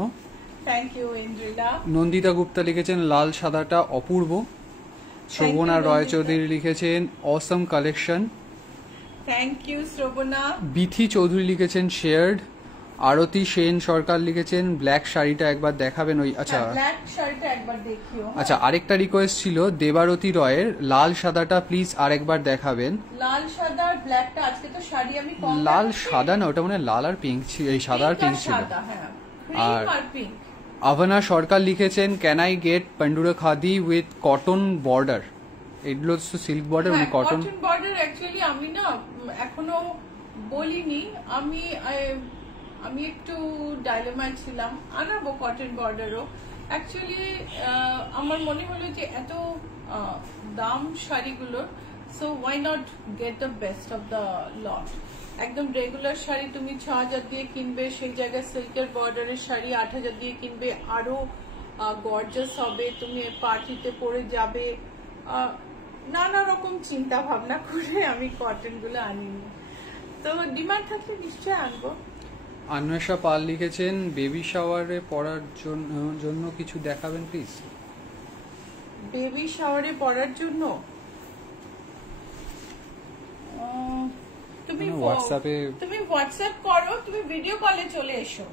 Thank you Indrila. নন্দিতা গুপ্তা লিখেছেন লাল সাদাটা অপূর্ব। শ্রবণা রয় চৌধুরী লিখেছেন Assam collection. Thank you Sravana. Bithi Chowdhury লিখেছেন শেয়ার্ড। আরতি সেন সরকার লিখেছেন ব্ল্যাক শাড়িটা একবার দেখাবেন। ওই আচ্ছা, ব্ল্যাক শাড়িটা একবার দেখিও। আচ্ছা, আরেকটা রিকোয়েস্ট ছিল দেবারতী রয়ের লাল সাদাটা প্লিজ আরেকবার দেখাবেন। লাল সাদা আর ব্ল্যাকটা আজকে তো শাড়ি আমি কম, লাল সাদা না, ওটা মানে লাল আর পিঙ্ক ছিল, এই সাদা আর পিঙ্ক ছিল। আর পিঙ্ক। আভানা সরকার লিখেছেন can I get Ponduru khadi with cotton border. এগুলো তো সিল্ক বর্ডার, মানে কটন বর্ডার। অ্যাকচুয়ালি আমি না এখনো বলিনি, আমি একটু ডাইলেমায় ছিলাম, আনাবো কটন বর্ডারও। অ্যাকচুয়ালি আমার মনে হলো যে এত দাম শাড়িগুলোর, so why not get the best of the lot. একদম রেগুলার শাড়ি তুমি ৬,০০০ দিয়ে কিনবে, সেই জায়গায় সিল্কের বর্ডারের শাড়ি ৮,০০০ দিয়ে কিনবে, আরো গর্জাস হবে, তুমি পার্টিতে পরে যাবে। নানা রকম চিন্তা ভাবনা করে আমি কটন গুলো আনিনি, তো ডিমান্ড থাকলে নিশ্চয় আনবো। আন্বেষা পাল লিখেছেন বেবি শাওয়ারে পরার জন্য কিছু দেখাবেন প্লিজ। বেবি শাওয়ারে পরার জন্য তুমি হোয়াটসঅ্যাপ করো, তুমি ভিডিও কলে চলে এসো,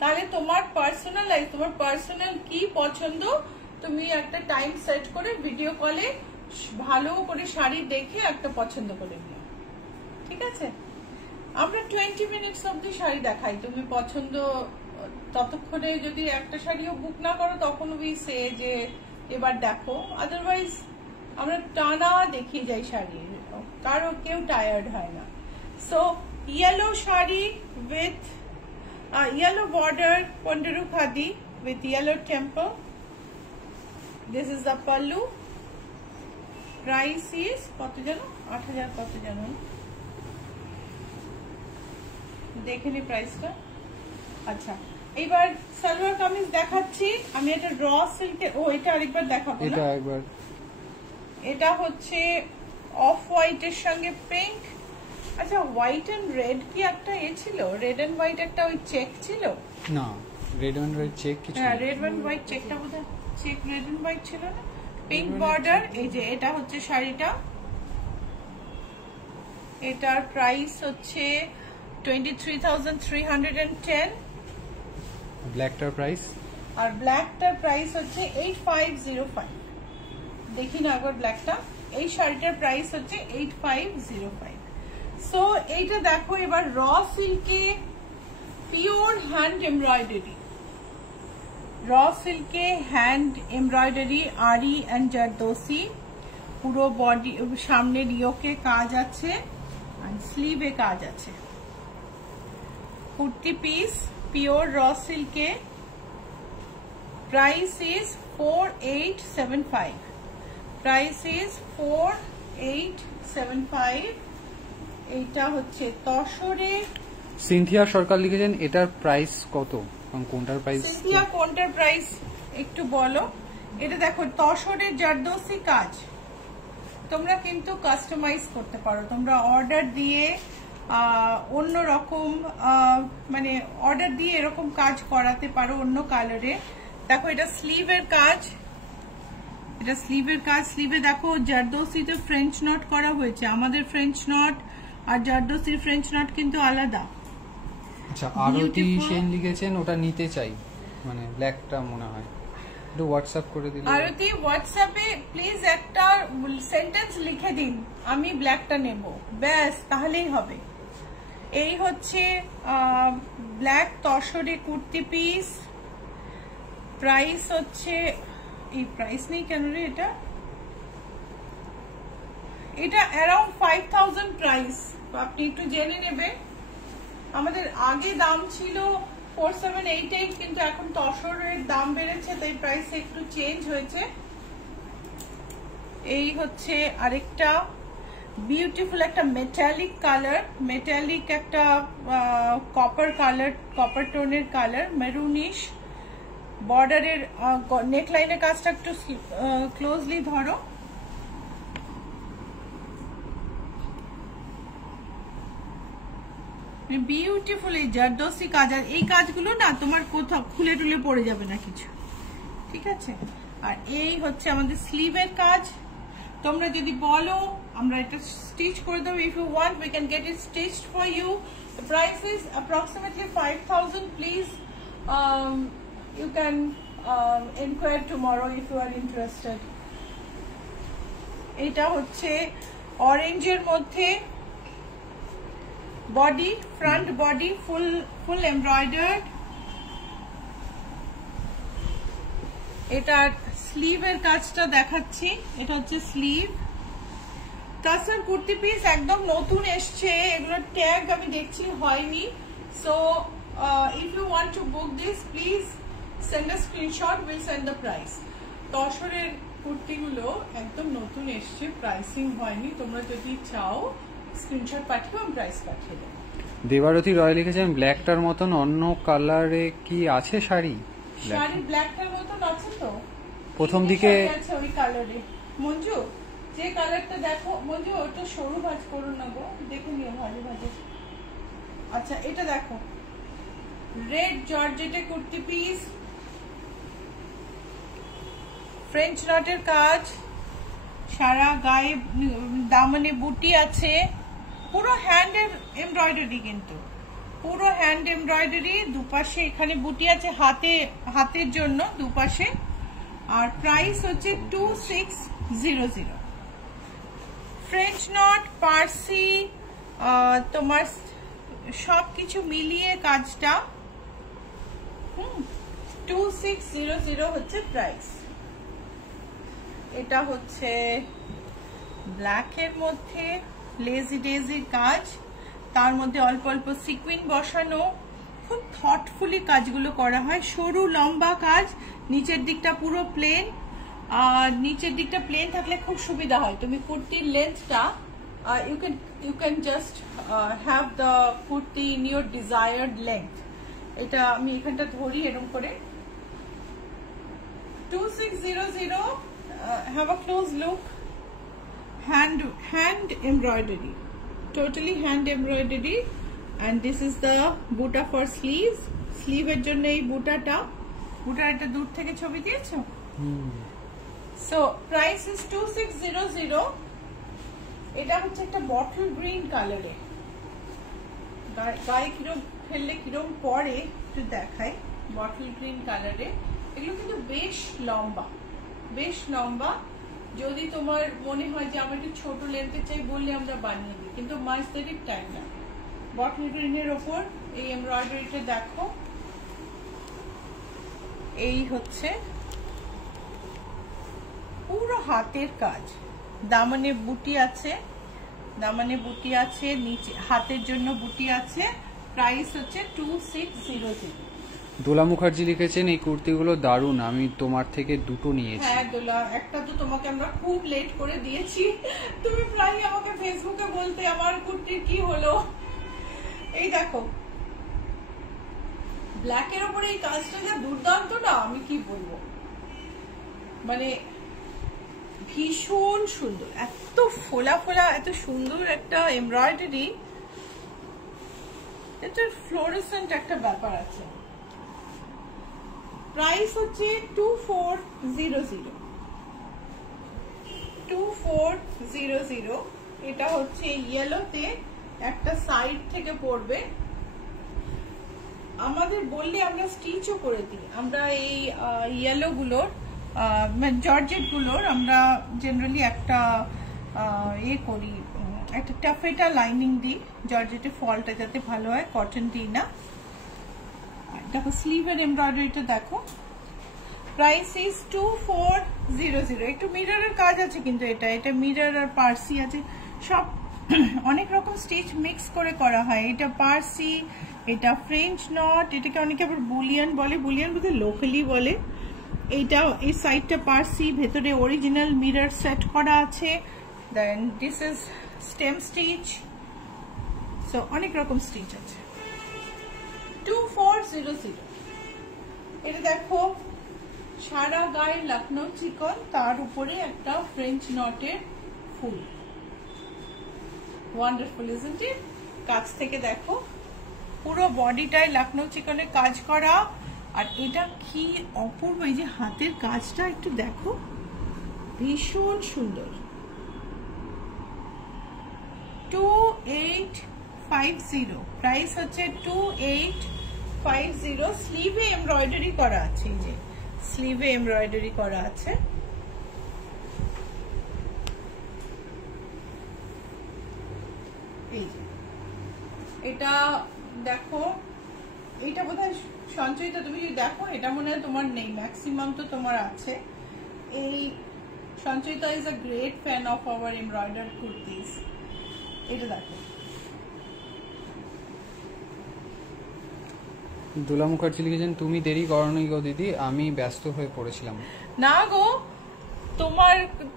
তাহলে তোমার পার্সোনালাইজ, তোমার পার্সোনাল কি পছন্দ তুমি একটা টাইম সেট করে ভিডিও কলে ভালো করে শাড়ি দেখে একটা পছন্দ করে নিও, ঠিক আছে? আমরা 20 মিনিটস অব্দি শাড়ি দেখাই, তুমি পছন্দ ততক্ষণে যদি একটা শাড়িও বুক না করো তখন উই সে যে এবার দেখো, আদারওয়াইজ আমরা টানা দেখিয়ে যাই শাড়ি, কারো কেউ টায়ার্ড হয় না। So yellow sari with yellow border Ponduru khadi with yellow temple, this is the pallu, price is কত জানো? ৮,০০০ কত জানো? দেখে নি প্রাইসটা। আচ্ছা, এবার সালোয়ার কামিজ দেখাচ্ছি আমি। এটা র সিল্কের, এটা আরেকবার দেখাবো না, এটা একবার। এটা হচ্ছে অফ হোয়াইটের সঙ্গে পিঙ্ক। আচ্ছা, হোয়াইট এন্ড রেড কি একটা ছিল? রেড এন্ড হোয়াইট একটা ওই চেক ছিল না? রেড এন্ড হোয়াইট চেক কিছু? হ্যাঁ, রেড এন্ড হোয়াইট চেকটা বোধহয় চেক, রেড এন্ড হোয়াইট ছিল না? Pink border. এই যে এটা হচ্ছে শাড়িটা, এটার প্রাইস হচ্ছে 23,310। ব্ল্যাকটার প্রাইস? আর ব্ল্যাকটার প্রাইস হচ্ছে 8505। দেখি না একবার ব্ল্যাকটা। এই শাড়িটার প্রাইস হচ্ছে 8505। সো এইটা দেখো এবার র সিল্কে পিওর হ্যান্ড এমব্রয়ডারি, র সিল্কে হ্যান্ড এমব্রয়ডারি, আরি এন্ড জারদোসি, পুরো বডি সামনের ইয়োকে কাজ আছে আর স্লিভে কাজ আছে। কুর্তি পিস পিওর র সিল্কে, প্রাইস ইজ 4875। Price is 4875। এইটা হচ্ছে তসরে। সিনথিয়া সরকার লিখেছেন এটার প্রাইস কত? কোনটার প্রাইস? সিনথিয়া কোনটার প্রাইস একটু বলো। এটা দেখো তসরের জারদৌসি কাজ, তোমরা কিন্তু কাস্টমাইজ করতে পারো, তোমরা অর্ডার দিয়ে অন্য রকম মানে অর্ডার দিয়ে এরকম কাজ করাতে পারো অন্য কালারে। দেখো এটা স্লিভের কাজ, এটা স্লিভের কাজ। স্লিভে দেখো জারদৌসিতে ফ্রেঞ্চ নট করা হয়েছে, আমাদের ফ্রেঞ্চ নট আর জারদৌসির ফ্রেঞ্চ নট কিন্তু আলাদা। আচ্ছা, আরতি সেন লিখেছেন ওটা নিতে চাই, মানে ব্ল্যাকটা মনে হয়, একটু হোয়াটসঅ্যাপ করে দিলে। আরতি হোয়াটসঅ্যাপে প্লিজ একটা সেন্টেন্স লিখে দিন, আমি ব্ল্যাকটা নেব, ব্যাস তাহলেই হবে। এই হচ্ছে ব্ল্যাক তসরে কুর্তি পিস। প্রাইস হচ্ছে, এই প্রাইস নেই কেন রে, এটা অ্যারাউন্ড 5000 প্রাইস, আপনি একটু জেনে নেবে। আমাদের আগে দাম ছিল 4788, কিন্তু এখন তসরের দাম বেড়েছে তাই প্রাইস একটু চেঞ্জ হয়েছে। এই হচ্ছে আরেকটা বিউটিফুল একটা মেটালিক কালার, মেটালিক একটা কপার কালার, কপার টোনের কালার, মেরুনিশ। বর্ডারের নেকলাইনের কাজটা একটু ক্লোজলি ধরো। বিউটিফুল এই জারদৌসি কাজ, আর এই কাজগুলো না তোমার কোথাও খুলে টুলে পড়ে যাবে না কিছু, ঠিক আছে। আর এই হচ্ছে আমাদের স্লিভের কাজ, তোমরা যদি বলো আমরা এটা স্টিচ করে দেবো, if you want we can get it stitched for you. The price is approximately 5000। Please you can inquire tomorrow if you are interested. এটা হচ্ছে অরেঞ্জের মধ্যে, বডি, ফ্রন্ট বডি ফুল এমব্রয়ডার্ড। এটার স্লিভের কাজটা দেখাচ্ছি, এটা হচ্ছে স্লিভ। তাছাড়া কুর্তি পিস একদম নতুন এসছে, এগুলোর ট্যাগ আমি দেখছি হয়নি। So if you want to book this, please send a screenshot, we'll send the price. তসরের কুর্তিগুলো একদম নতুন এসছে, প্রাইসিং হয়নি, তোমরা যদি চাও স্ক্রিনশট পাঠিয়ে আমি প্রাইস পাঠিয়ে দেবো। দেবারতী রয় লিখেছেন ব্ল্যাকটার মতন অন্য কালারে কি আছে শাড়ি? শাড়ি ব্ল্যাকটার মতন আছে তো, প্রথম দিকে আছে ওই কালারে। মঞ্জু যে কালারটা দেখো, মঞ্জু ওটা সরু ভাঁজ করো না গো, দেখে নিও ভাজে ভাজে। আচ্ছা এটা দেখো রেড জর্জেটে কুর্তি পিস, ফ্রেঞ্চ নটের কাজ, সারা গায়ে দামনে বুটি আছে, পুরো হ্যান্ড এমব্রয়ডারি, কিন্তু পুরো হ্যান্ড এমব্রয়ডারি। দুপাশে এখানে বুটি আছে হাতের জন্য দুপাশে। আর প্রাইস হচ্ছে 2600। ফ্রেঞ্চ নট, পার্সি, তোমার সবকিছু মিলিয়ে কাজটা 2600 হচ্ছে প্রাইস। এটা হচ্ছে ব্ল্যাকের মধ্যে লেজি ডেজির কাজ, তার মধ্যে অল্প অল্প সিকুইন বসানো, খুব থটফুলি কাজগুলো করা হয়। সরু লম্বা কাজ, নিচের দিকটা পুরো প্লেন, আর নিচের দিকটা প্লেন থাকলে খুব সুবিধা হয়। তুমি কুর্তির লেন্থটা you can just have the kurti in your desired length. এটা আমি এখানটা ধরি এরকম করে। 2600, have a close look. Hand embroidery, totally hand embroidery, and this is the buta for sleeves. Sleeve এর জন্য এই বুটাটা দূর থেকে ছবি দিয়েছো। So price is 2600. এটা হচ্ছে একটা বটল গ্রিন কালারে, গায়ে কিরম ফেললে কিরম পরে একটু দেখাই। বটল গ্রিন কালারে, এগুলো কিন্তু বেশ লম্বা। যদি তোমার মনে হয় যে আমার একটু ছোট লেন্থে চাই বললে আমরা বানিয়ে দিই, কিন্তু মাস্টারিক টাইম না। বটল গ্রিনের ওপর এই এমব্রয়ডারিটা দেখো, এই হচ্ছে পুরো হাতের কাজ। দামনে বুটি আছে, নিচে হাতের জন্য বুটি আছে। প্রাইস হচ্ছে 2600। দোলা মুখার্জি লিখেছেন এই কুর্তিগুলো দারুণ, আমি তোমার থেকে দুটো নিয়েছি। হ্যাঁ দোলা, একটা তো তোমাকে আমরা খুব লেট করে দিয়েছি, তুমি প্রায় আমাকে ফেসবুকে বলতে আমার কুর্তির কি হলো। এই দেখো ব্ল্যাকের উপরে এই কাজটা যা দুর্দান্ত না, আমি কি বলবো। মানে ভীষণ সুন্দর, এত ফোলা ফোলা, এত সুন্দর একটা এমব্রয়ডারি, এটার ফ্লোরেসেন্ট একটা ব্যাপার আছে। প্রাইস হচ্ছে 2400, 2400। এটা হচ্ছে ইয়েলোতে, একটা সাইড থেকে পড়বে। আমাদের বললে আমরা স্টিচও করে দিই। আমরা এই ইয়েলো গুলোর জর্জেট গুলোর আমরা জেনারেলি একটা করি, একটা টাফেটা লাইনিং দিই জর্জেটে, ফলটা যাতে ভালো হয়, কটন দিই না। দেখো স্লিভের এমব্রয়ডারিটা দেখো। Price is 2400। একটু মিররের কাজ আছে কিন্তু এটা মিরর আর পার্সি আছে, সব অনেক রকম স্টিচ মিক্স করে করা হয়। এটা পার্সি, এটা ফ্রেঞ্চ নট, এটাকে অনেকে আবার বুলিয়ান বলে, বুলিয়ান বলতে লোকালি বলে। এইটা এই সাইডটা পার্সি, ভেতরে অরিজিনাল মিরর সেট করা আছে। Then this is stem stitch, so অনেক রকম স্টিচ আছে। 2400। এটা দেখো সারা গায়ে লখনৌ চিকন, তার উপরে একটা ফ্রেঞ্চ নটের ফুল। Wonderful isn't it? কাছ থেকে দেখো পুরো বডিটায় লখনৌ চিকনের কাজ করা। আর এটা কি অপূর্ব, এই যে হাতের কাজটা একটু দেখো, ভীষণ সুন্দর। 2850, প্রাইস হচ্ছে 2850। স্লিভে এমব্রয়ডারি করা আছে, এই যে স্লিভে এমব্রয়ডারি করা আছে। এই যে এটা দেখো, এটা বোধহয় সঞ্চয়িতা, তুমি যদি দেখো এটা মনে হয় তোমার নেই, ম্যাক্সিমাম তো তোমার আছে। এই Sanchayita is a great fan of our embroidered kurtis. এটা দেখো। দুলা মুখার্জি লিখেছেন, তুমি দেরি করনি গো দিদি, আমি ব্যস্ত হয়ে পড়েছিলাম। না গো, তোমার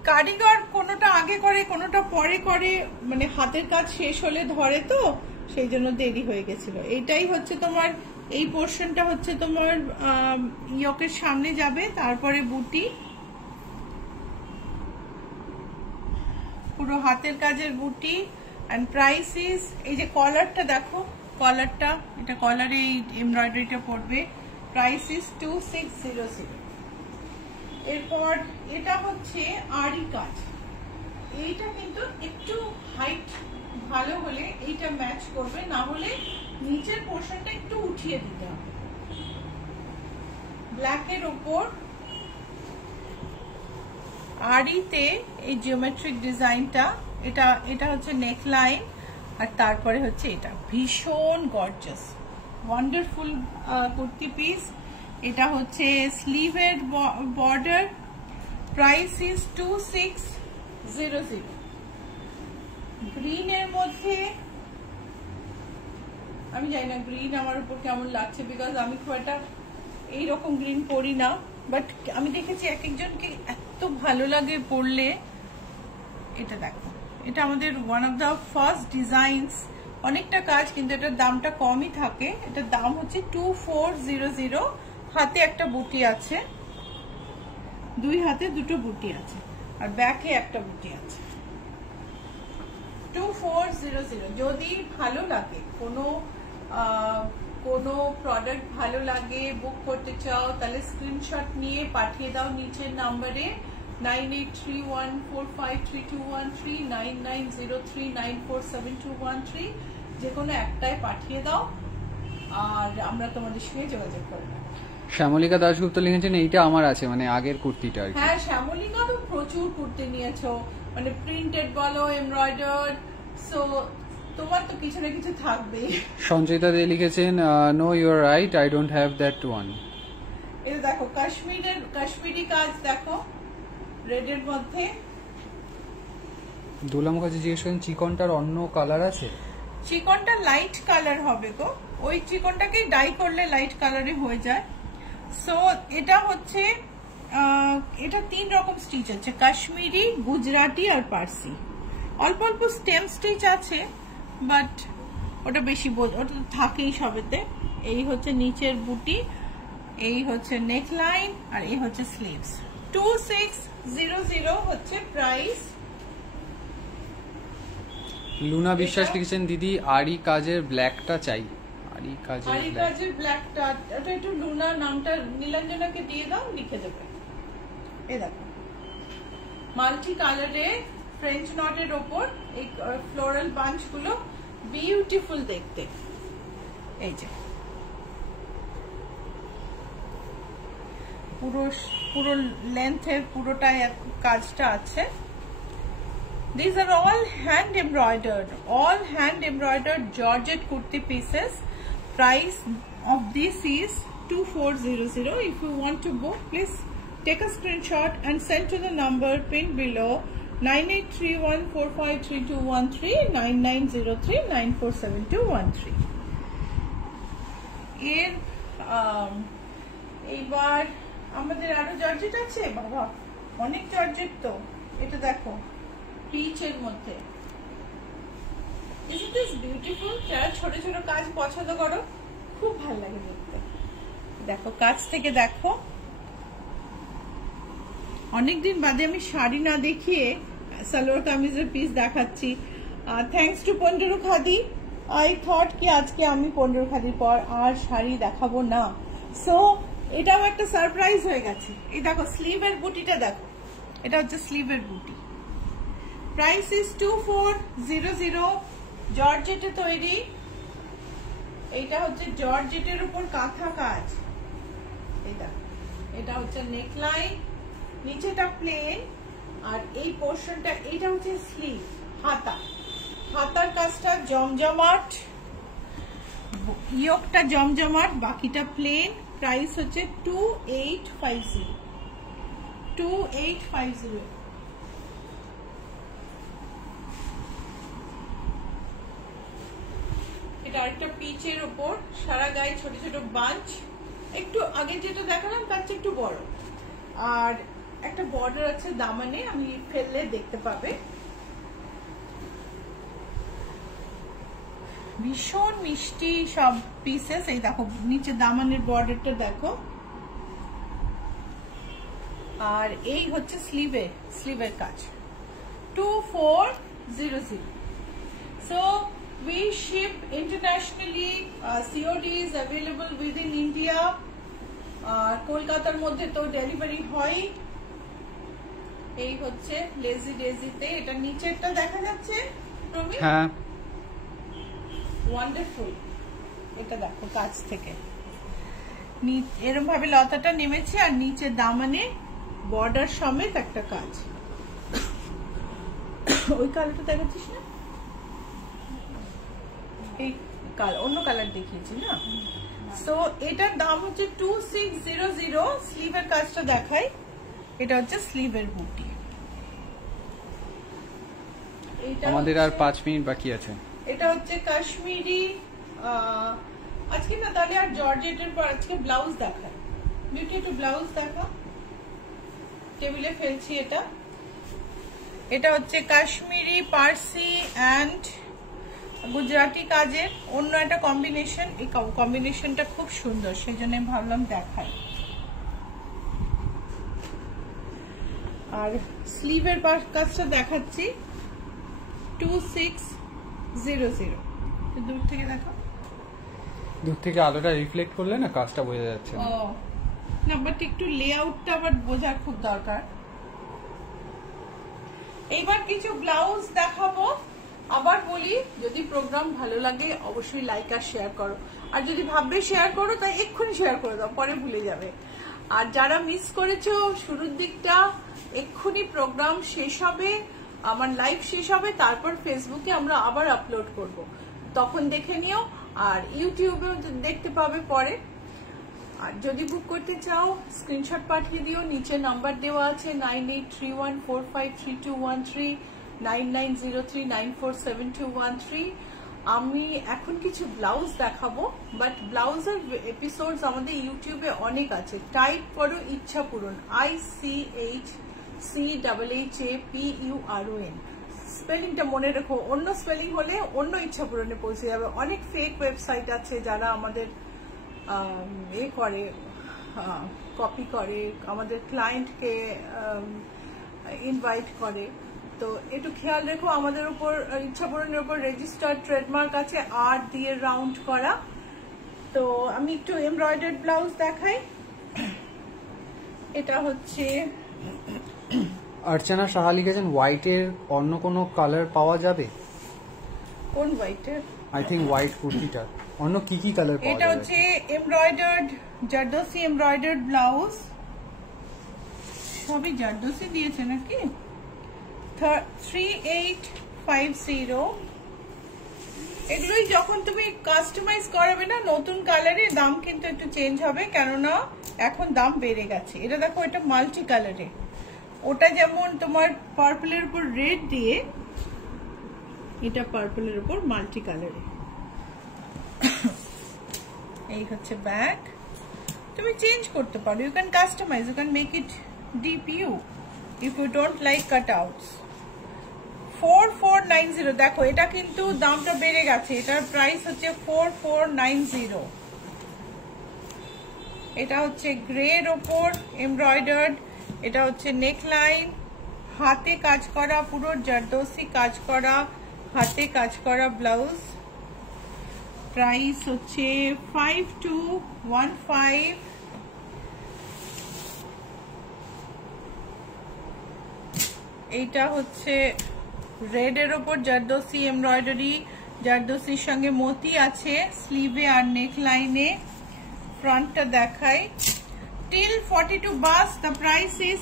কারিগর কোনোটা আগে করে কোনোটা পরে করে, মানে হাতের কাজ শেষ হলে ধরে, তো সেই জন্য দেরি হয়ে গেছিল। এটাই হচ্ছে তোমার, এই পোর্শনটা হচ্ছে তোমার ইয়কের সামনে যাবে, তারপরে বুটি, পুরো হাতের কাজের বুটি। এন্ড প্রাইস ইজ, এই যে কলারটা দেখো, কলারটা, এটা কলারে এই এমব্রয়ডারিটা পড়বে। Price is 2600। এরপর এটা হচ্ছে আরি কাজ। এইটা কিন্তু একটু হাইট ভালো হলে এইটা ম্যাচ করবে, না হলে নিচের পোর্শনটা একটু উঠিয়ে দিতে হবে। ব্ল্যাকের উপর আরিতে এই জিওমেট্রিক ডিজাইনটা, এটা হচ্ছে নেক লাইন, আর তারপরে হচ্ছে এটা ভীষণ গর্জাস ওয়ান্ডারফুল কুর্তি পিস। এটা হচ্ছে স্লিভের বর্ডার। Price is 2600। গ্রিনের মধ্যে, আমি জানি না গ্রিন আমার উপর কেমন লাগছে, বিকজ আমি খুব একটা এইরকম গ্রিন পরি না, বাট আমি দেখেছি এক একজনকে এত ভালো লাগে পরলে। এটা দেখো, এটা আমাদের one of the first designs, অনেকটা কাজ কিন্তু এটার দামটা কমই থাকে। এটার দাম হচ্ছে 2400। হাতে একটা বুটি আছে, দুই হাতে দুটো বুটি আছে, আর ব্যাকে একটা বুটি আছে। 2400। যদি ভালো লাগে কোনো প্রোডাক্ট ভালো লাগে, বুক করতে চাও, তাহলে স্ক্রিনশট নিয়ে পাঠিয়ে দাও নিচের নাম্বারে 9831453213, 9903947213, যে কোনো একটায় পাঠিয়ে দাও, আর আমরা তোমাদের সঙ্গে যোগাযোগ করব। শ্যামলিকা দাশগুপ্ত লিখেছেন, এইটা আমার আছে, মানে আগের কুর্তিটা। হ্যাঁ, শ্যামলিকা তো প্রচুর কুর্তি নিয়েছো, মানে প্রিন্টেড বলো, এমব্রয়ডার্ড, সো তোমার তো কিছু না কিছু থাকবে। সঞ্চয়িতা দে লিখেছেন, no you are right, I don't have that one. এটা দেখো কাশ্মীরি কাজ দেখো, রেডের মধ্যে। দুলা মুখার্জি জিজ্ঞেস করেন, চিকনটার অন্য কালার আছে? চিকনটা লাইট কালার হবে গো, ওই চিকনটাকেই ডাই করলে লাইট কালারে হয়ে যায়। সো এটা হচ্ছে, এটা 3 রকম স্টিচ আছে, কাশ্মীরি, গুজরাটি আর পার্সি। অল্প অল্প স্টেম স্টিচ আছে, বাট ওটা বেশি ওটা থাকেই সবেতে। এই হচ্ছে নিচের বুটি, এই হচ্ছে নেক লাইন, আর এই হচ্ছে স্লিভস। 2600 হচ্ছে প্রাইস। লুনা বিশ্বাস লিখেছেন দিদি আরি কাজের ব্ল্যাকটা চাই। আরি কাজের ব্ল্যাকটা এটা একটু লুনা নামটা নীলাঞ্জনাকে দিয়ে দাও, লিখে দেবে। এই দেখো মাল্টি কালারে ফ্রেঞ্চ নটের ওপর এই ফ্লোরাল বাঞ্চ গুলো বিউটিফুল দেখতে। এই যে পুরো লেন্থের পুরোটাই কাজটা আছে। These are all hand embroidered georgette kurti pieces. Price of this is 2400. If you want to book, please take a screenshot and send to the number pinned below 9831453213 9903947213. এইবার আমাদের আরো জর্জেট আছে, বাবা অনেক জর্জেট। তো এটা দেখো পিচের মধ্যে, Isn't this beautiful? যারা ছোট ছোট কাজ পছন্দ করো খুব ভালো লাগে দেখতে। দেখো কাজ থেকে দেখো, অনেকদিন বাদে আমি শাড়ি না দেখিয়ে সালোয়ার কামিজের পিস দেখাচ্ছি। Thanks to Ponduru khadi. I thought কি আজকে আমি পন্ডরু খাদির পর আর শাড়ি দেখাবো না, সো এটাও একটা সারপ্রাইজ হয়ে গেছে। এই দেখো স্লিভের বুটিটা দেখো, এটা হচ্ছে স্লিভের বুটি। Price is 2400। জর্জেটে তৈরি, এইটা হচ্ছে জর্জেটের উপর কাঁথা কাজ। এই দেখো এটা হচ্ছে নেকলাইন, নিচেটা প্লেন, আর এই পোর্শনটা এটা হচ্ছে স্লিভ, হাতার কাজটা জমজমাট, ইয়োকটা জমজমাট, বাকিটা প্লেন। প্রাইস হচ্ছে 2850। এটা আরেকটা পিচের উপর, সারা গায়ে ছোট ছোট বাঞ্চ, একটু আগে যেটা দেখালাম তার চেয়ে একটু বড়, আর একটা বর্ডার আছে দামানে, আমি ফেললে দেখতে পাবে। ভীষণ মিষ্টি সব পিসেস। এই দেখো নিচে দামানের বর্ডারটা দেখো, আর এই হচ্ছে স্লিভের কাজ। 2400। So we ship internationally. COD is available within India. কলকাতার মধ্যে তো ডেলিভারি হয়। এই হচ্ছে লেজি ডেজিতে, এটা নিচেরটা দেখা যাচ্ছে প্রবীর? হ্যাঁ, ওয়ান্ডারফুল। এটা দেখো কাছ থেকে এরকম ভাবে লতাটা নেমেছে, আর নিচে দামানে বর্ডার সমেত একটা কাজ। ওই কালারটা দেখাচ্ছিস না, এই কালার অন্য কালার দেখিয়েছি না। সো এটার দাম হচ্ছে 2600। স্লিভের কাজটা দেখাই, এটা হচ্ছে স্লিভের বুটি। আমাদের আর 5 মিনিট বাকি আছে। এটা হচ্ছে কাশ্মীরি। আজকে না তাহলে আর জর্জেটের পর আজকে ব্লাউজ দেখায়। বিউটি একটু ব্লাউজ দেখা, টেবিলে ফেলছি। এটা হচ্ছে কাশ্মীরি, পার্সি অ্যান্ড গুজরাটি কাজের অন্য একটা কম্বিনেশন। এই কম্বিনেশনটা খুব সুন্দর, সেই জন্য ভাবলাম দেখাই। আর স্লিভের কাজটা দেখাচ্ছি 2600। দূর থেকে দেখো, দূর থেকে আলোটা রিফ্লেক্ট করলে না কাজটা বোঝা যাচ্ছে না, বাট একটু লেআউটটা আবার বোঝার খুব দরকার। এইবার কিছু ব্লাউজ দেখাবো। আবার বলি, যদি প্রোগ্রাম ভালো লাগে অবশ্যই লাইক আর শেয়ার করো, আর যদি ভাববে শেয়ার করো তাই এক্ষুনি শেয়ার করে দাও, পরে ভুলে যাবে। আর যারা মিস করেছো শুরুর দিকটা, এক্ষুনি প্রোগ্রাম শেষ হবে, আমার লাইভ শেষ হবে, তারপর ফেসবুকে আমরা আবার আপলোড করব, তখন দেখে নিও। আর ইউটিউবেও দেখতে পাবে পরে। আর যদি বুক করতে চাও স্ক্রিনশট পাঠিয়ে দিও, নিচে নাম্বার দেওয়া আছে 9831453213 9903947213। আমি এখন কিছু ব্লাউজ দেখাবো, বাট ব্লাউজের এপিসোডস আমাদের ইউটিউবে অনেক আছে। টাইপ করো ইচ্ছা পূরণ, ICHCHAPURON। স্পেলিংটা মনে রেখো, অন্য স্পেলিং হলে অন্য ইচ্ছা পূরণে পৌঁছে যাবে। অনেক ফেক ওয়েবসাইট আছে যারা আমাদের করে কপি করে, আমাদের ক্লায়েন্টকে ইনভাইট করে। তো একটু খেয়াল রেখো, আমাদের উপর ইচ্ছাপূরণের উপর রেজিস্টার্ড ট্রেডমার্ক আছে, আর দিয়ে রাউন্ড করা। তো আমি একটু এমব্রয়ডার্ড ব্লাউজ দেখাই। এটা হচ্ছে অর্চনা সাহা লিখেছেন হোয়াইটের অন্য কোনো কালার পাওয়া যাবে? কোন হোয়াইটের? আই থিঙ্ক হোয়াইট কুর্তিটা অন্য কি কি কালার পাওয়া যাবে? এটা হচ্ছে এমব্রয়ডার্ড জারদোসি এমব্রয়ডার্ড ব্লাউজ, সবই জারদোসি দিয়েছে নাকি? 3850। এগুলোই যখন তুমি কাস্টমাইজ করাবে না নতুন কালারে, দাম কিন্তু একটু চেঞ্জ হবে, কেননা এখন দাম বেড়ে গেছে। এটা দেখো, এটা মাল্টি কালারে, ওটা যেমন তোমার পার্পলের উপর রেড দিয়ে, এটা পার্পলের উপর মাল্টি কালারে। এই হচ্ছে ব্যাক, তুমি চেঞ্জ করতে পারো, you can customise, you can make it deep you if you don't like cutouts. 4490। দেখো এটা কিন্তু দামটা বেড়ে গেছে, এটার প্রাইস হচ্ছে 4490। এটা হচ্ছে গ্রের ওপর এমব্রয়ডার্ড, এটা হচ্ছে নেকলাইন, হাতে কাজ করা, পুরো জারদোসি কাজ করা, হাতে কাজ করা ব্লাউজ। প্রাইস হচ্ছে 5215। এইটা হচ্ছে রেড এর ওপর জারদোসি এমব্রয়ডারি, জারদোসির সঙ্গে মতি আছে স্লিভে আর নেক লাইনে। ফ্রন্টটা দেখাই, till 42 bust the price is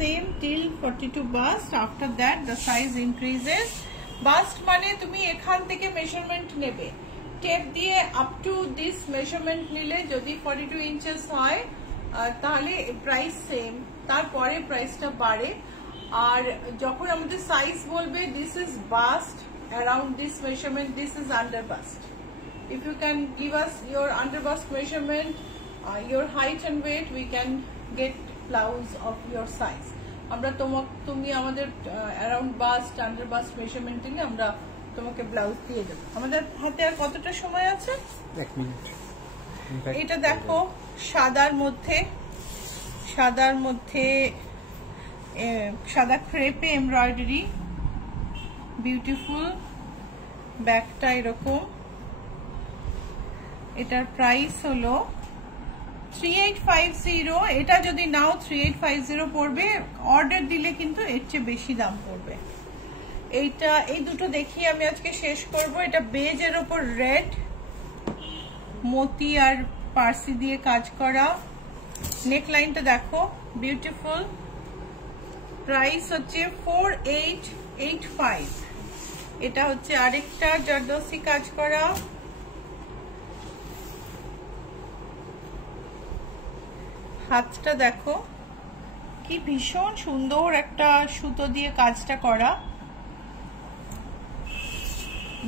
same, till 42 bust, after that the size increases। Bust মানে তুমি এখান থেকে মেজারমেন্ট নেবে, টেপ দিয়ে আপ টু দিস মেজারমেন্ট নিলে যদি 42 ইঞ্চেস হয় তাহলে প্রাইস সেম, তারপরে প্রাইসটা বাড়ে। আর যখন আমাদের সাইজ বলবে this is bust around this measurement, this is under bust, if you can give us your under bust measurement, your height and weight, we can get blouse of your size। আমরা তুমি আমাদের around bust under bust measurement নিয়ে আমরা তোমাকে blouse দিয়ে দেব। আমাদের হাতে আর কতটা সময় আছে? 1 মিনিট। এটা দেখো সাদার মধ্যে সাদা ক্রেপে এমব্রয়ডারি, বিউটিফুল, ব্যাকটা এরকম। এটার প্রাইস হলো 3850। এটা যদি নাও 3850 পড়বে, অর্ডার দিলে কিন্তু এর চেয়ে বেশি দাম পড়বে। এইটা, এই দুটো দেখিয়ে আমি আজকে শেষ করব। এটা বেজের ওপর রেড, মতি আর পার্সি দিয়ে কাজ করা, নেকলাইনটা দেখো বিউটিফুল। প্রাইস হচ্ছে 4885। এটা হচ্ছে আরেকটা জারদোসি কাজ করা, হাতটা দেখো কি ভীষণ সুন্দর একটা সুতো দিয়ে কাজটা করা।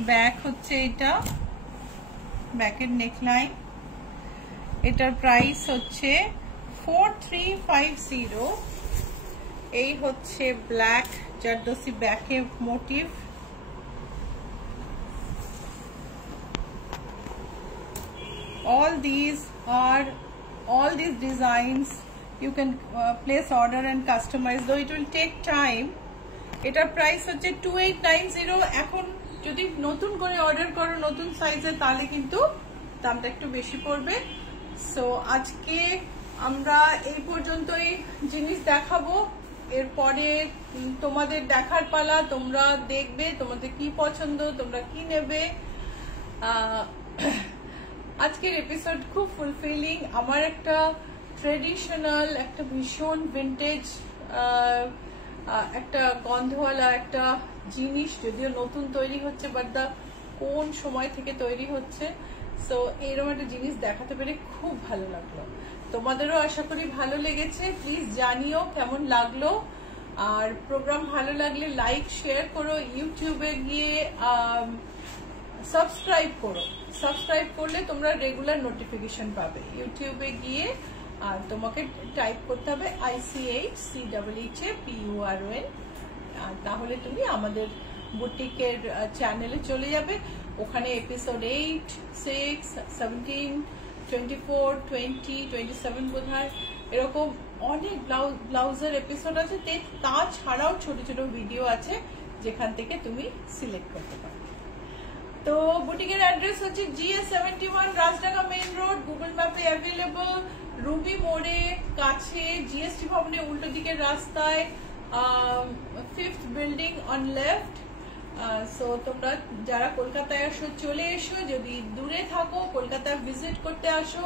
ব্যাক হচ্ছে এটা, ব্যাকের নেকলাইন। এটার প্রাইস হচ্ছে 4350। এই হচ্ছে ব্ল্যাক জারদোসি ব্যাকে motive. all these designs you can place order and customize, though it will take time। এটার প্রাইস হচ্ছে 2890। এখন যদি নতুন করে অর্ডার করো নতুন সাইজে তাহলে কিন্তু দামটা একটু বেশি পড়বে। সো আজকে আমরা এই পর্যন্তই জিনিস দেখাবো, এরপরে তোমাদের দেখার পালা, তোমরা দেখবে তোমাদের কি পছন্দ, তোমরা কি নেবে। আজকের এপিসোড খুব ফুলফিলিং। আমার একটা ট্রেডিশনাল, একটা ভীষণ ভিন্টেজ, একটা গন্ধওয়ালা একটা জিনিস, যদিও নতুন তৈরি হচ্ছে, বাট দা কোন সময় থেকে তৈরি হচ্ছে। সো এরকম একটা জিনিস দেখাতে পেরে খুব ভালো লাগলো। তোমাদেরও আশা করি ভালো লেগেছে। প্লিজ জানিও কেমন লাগলো, আর প্রোগ্রাম ভালো লাগলে লাইক শেয়ার করো, ইউটিউবে গিয়ে সাবস্ক্রাইব করো। সাবস্ক্রাইব করলে তোমরা রেগুলার নোটিফিকেশন পাবে। ইউটিউবে গিয়ে আর তোমাকে টাইপ করতে হবে ICHCHAPURON, তাহলে তুমি আমাদের বুটিকের চ্যানেলে চলে যাবে। ওখানে এপিসোড 8, 6, 17 24, 20, 27 বোধহয় এরকম অনেক ব্লাউজের এপিসোড আছে। তাছাড়াও ছোট ছোট ভিডিও আছে যেখান থেকে তুমি সিলেক্ট করতে পারো। তো বুটিকের অ্যাড্রেস হচ্ছে GS71 Rajdanga main road, Google ম্যাপে অ্যাভেলেবল, রুবি মোড়ে কাছে, GST ভবনের উল্টো দিকের রাস্তায়, 5th building on left. So তোমরা যারা কলকাতায় আসো চলে এসো, যদি দূরে থাকো কলকাতা ভিজিট করতে আসো,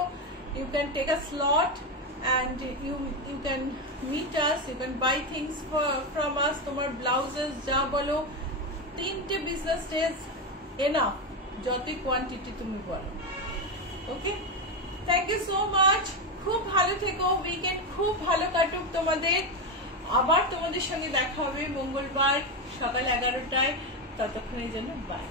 you can take a slot and you can meet us, you can buy things from us. তোমার ব্লাউজেস যা বলো 3টে বিজনেস ডেজ এনাফ, যতই কোয়ান্টিটি তুমি বলো। ওকে, থ্যাংক ইউ সো মাচ। খুব ভালো থেকো, উইকেন্ড খুব ভালো কাটুক তোমাদের। আবার তোমাদের সঙ্গে দেখা হবে মঙ্গলবার সকাল 11টায়। ততক্ষণের জন্য বাই।